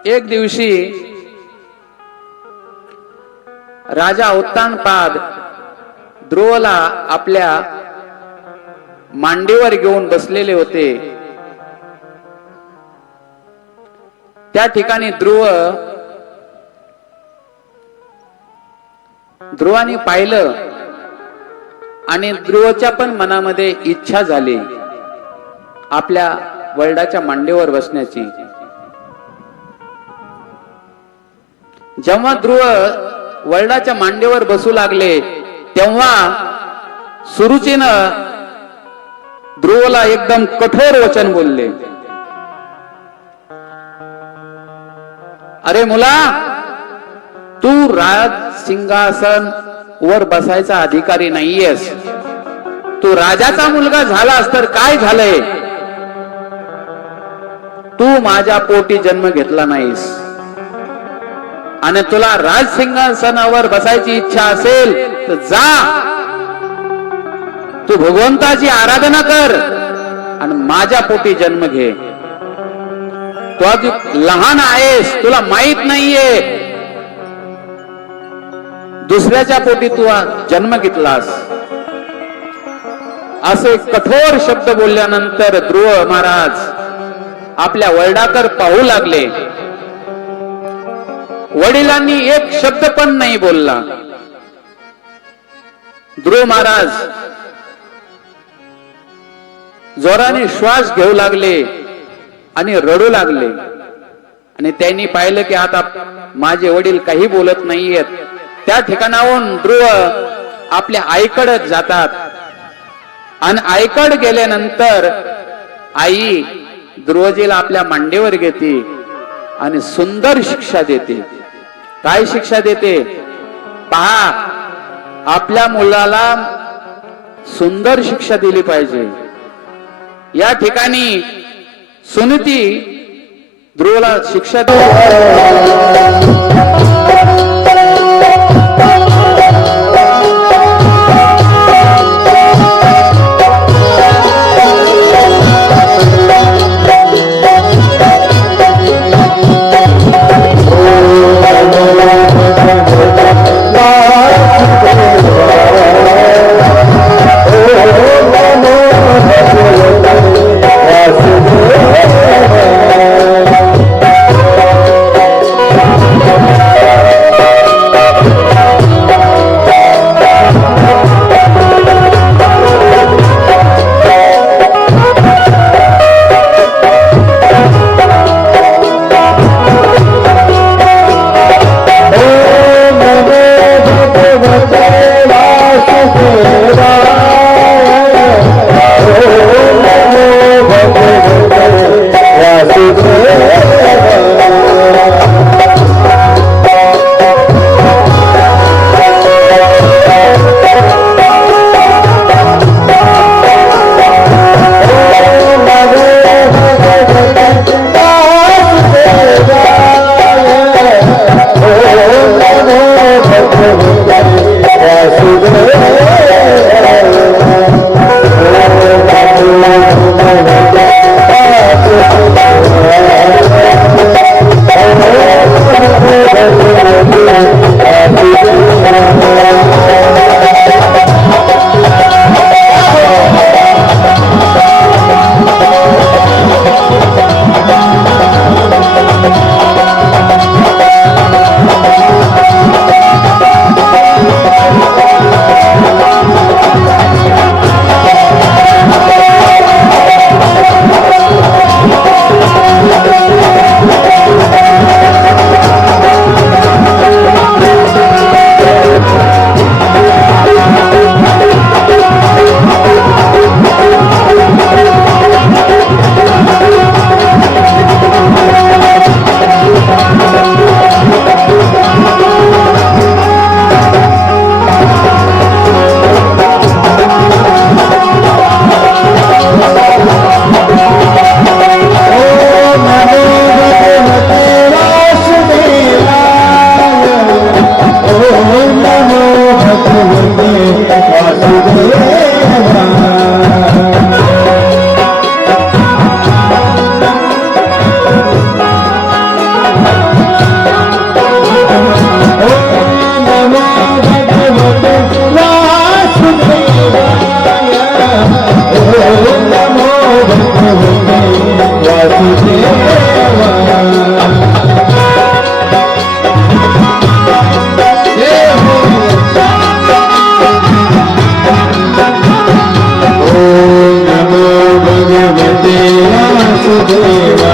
एक दिवशी राजा उत्तानपाद ध्रुवला आपल्या मांडीवर घेऊन बसलेले होते. त्या ठिकाणी ध्रुवाने पाहिलं आणि ध्रुवच्या पण मनामध्ये इच्छा झाली आपल्या वडिलाच्या मांडीवर बसण्याची. जेव्हा ध्रुव वडिलाच्या मांडीवर बसू लागले तेव्हा सुरुचीनं ध्रुवला एकदम कठोर वचन बोलले. अरे मुला, तू राज सिंहासन वर बसायचा अधिकारी नाहीयेस. तू राजाचा मुलगा झालास तर काय झालंय? तू माझ्या पोटी जन्म घेतला नाहीस आणि तुला राज सिंहासनावर बसायची इच्छा असेल तर जा, तू भगवंताची आराधना कर आणि माझ्या पोटी जन्म घे. तू अजून लहान आहेस, तुला माहित नाहीये दुसऱ्याच्या पोटी तू जन्म घेतलास. असे कठोर शब्द बोलल्यानंतर ध्रुव महाराज आपल्या वडिलांकडे पाहू लागले. वडिलांनी एक शब्द पण नाही बोलला. ध्रुव महाराज जोराने श्वास घेऊ लागले आणि रडू लागले. आणि त्यांनी पाहिलं की आता माझे वडील काही बोलत नाहीयेत. त्या ठिकाणाहून ध्रुव आपल्या आईकडे जातात आणि आईकडे गेल्यानंतर आई ध्रुवजीला आपल्या मांडीवर घेते आणि सुंदर शिक्षा देते. काय शिक्षा देते? पहा, आपल्या मुलाला सुंदर शिक्षा दिली पाहिजे. या ठिकाणी सुनीती ध्रुवला शिक्षा वासुदेवा.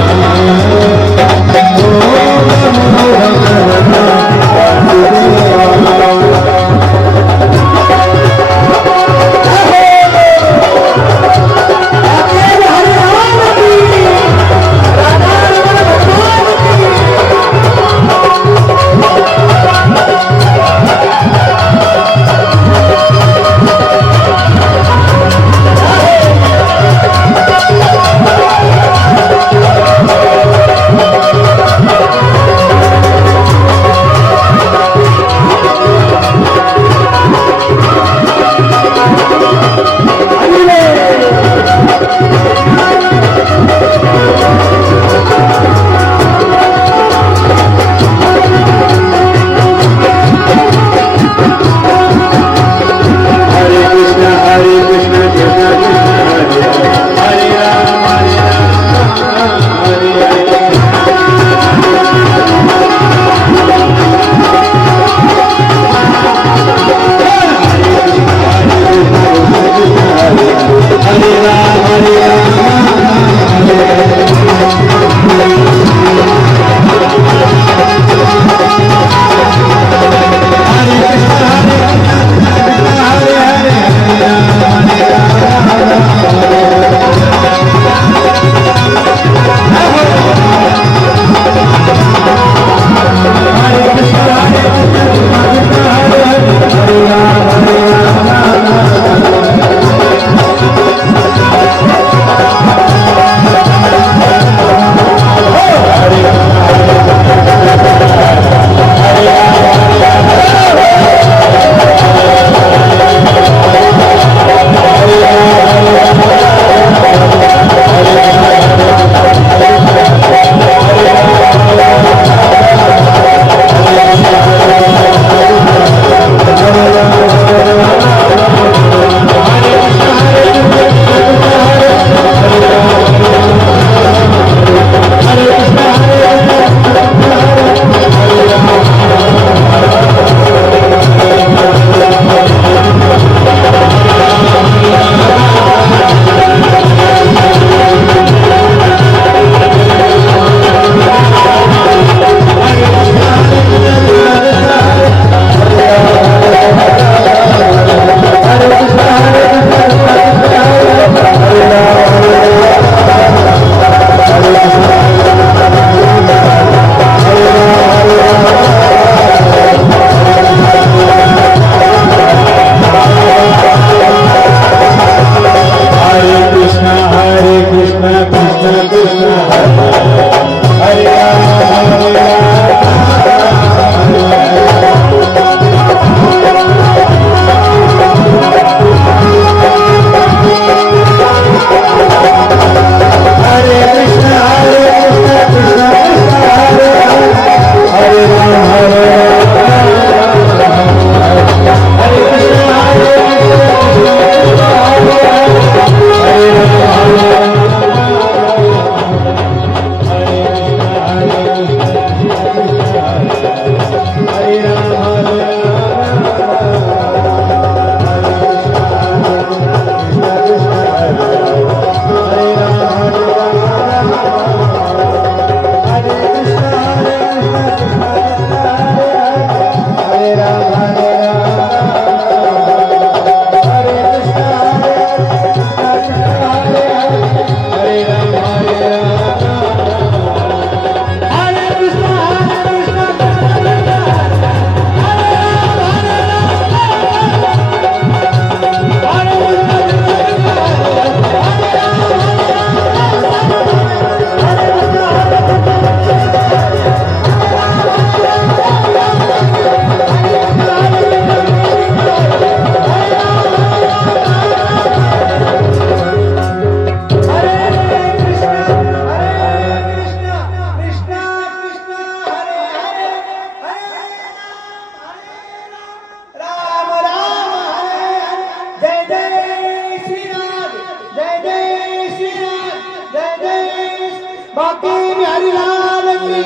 बाकी बिहारी लाल की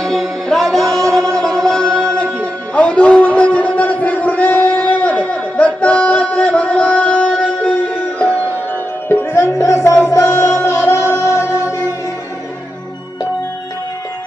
राधा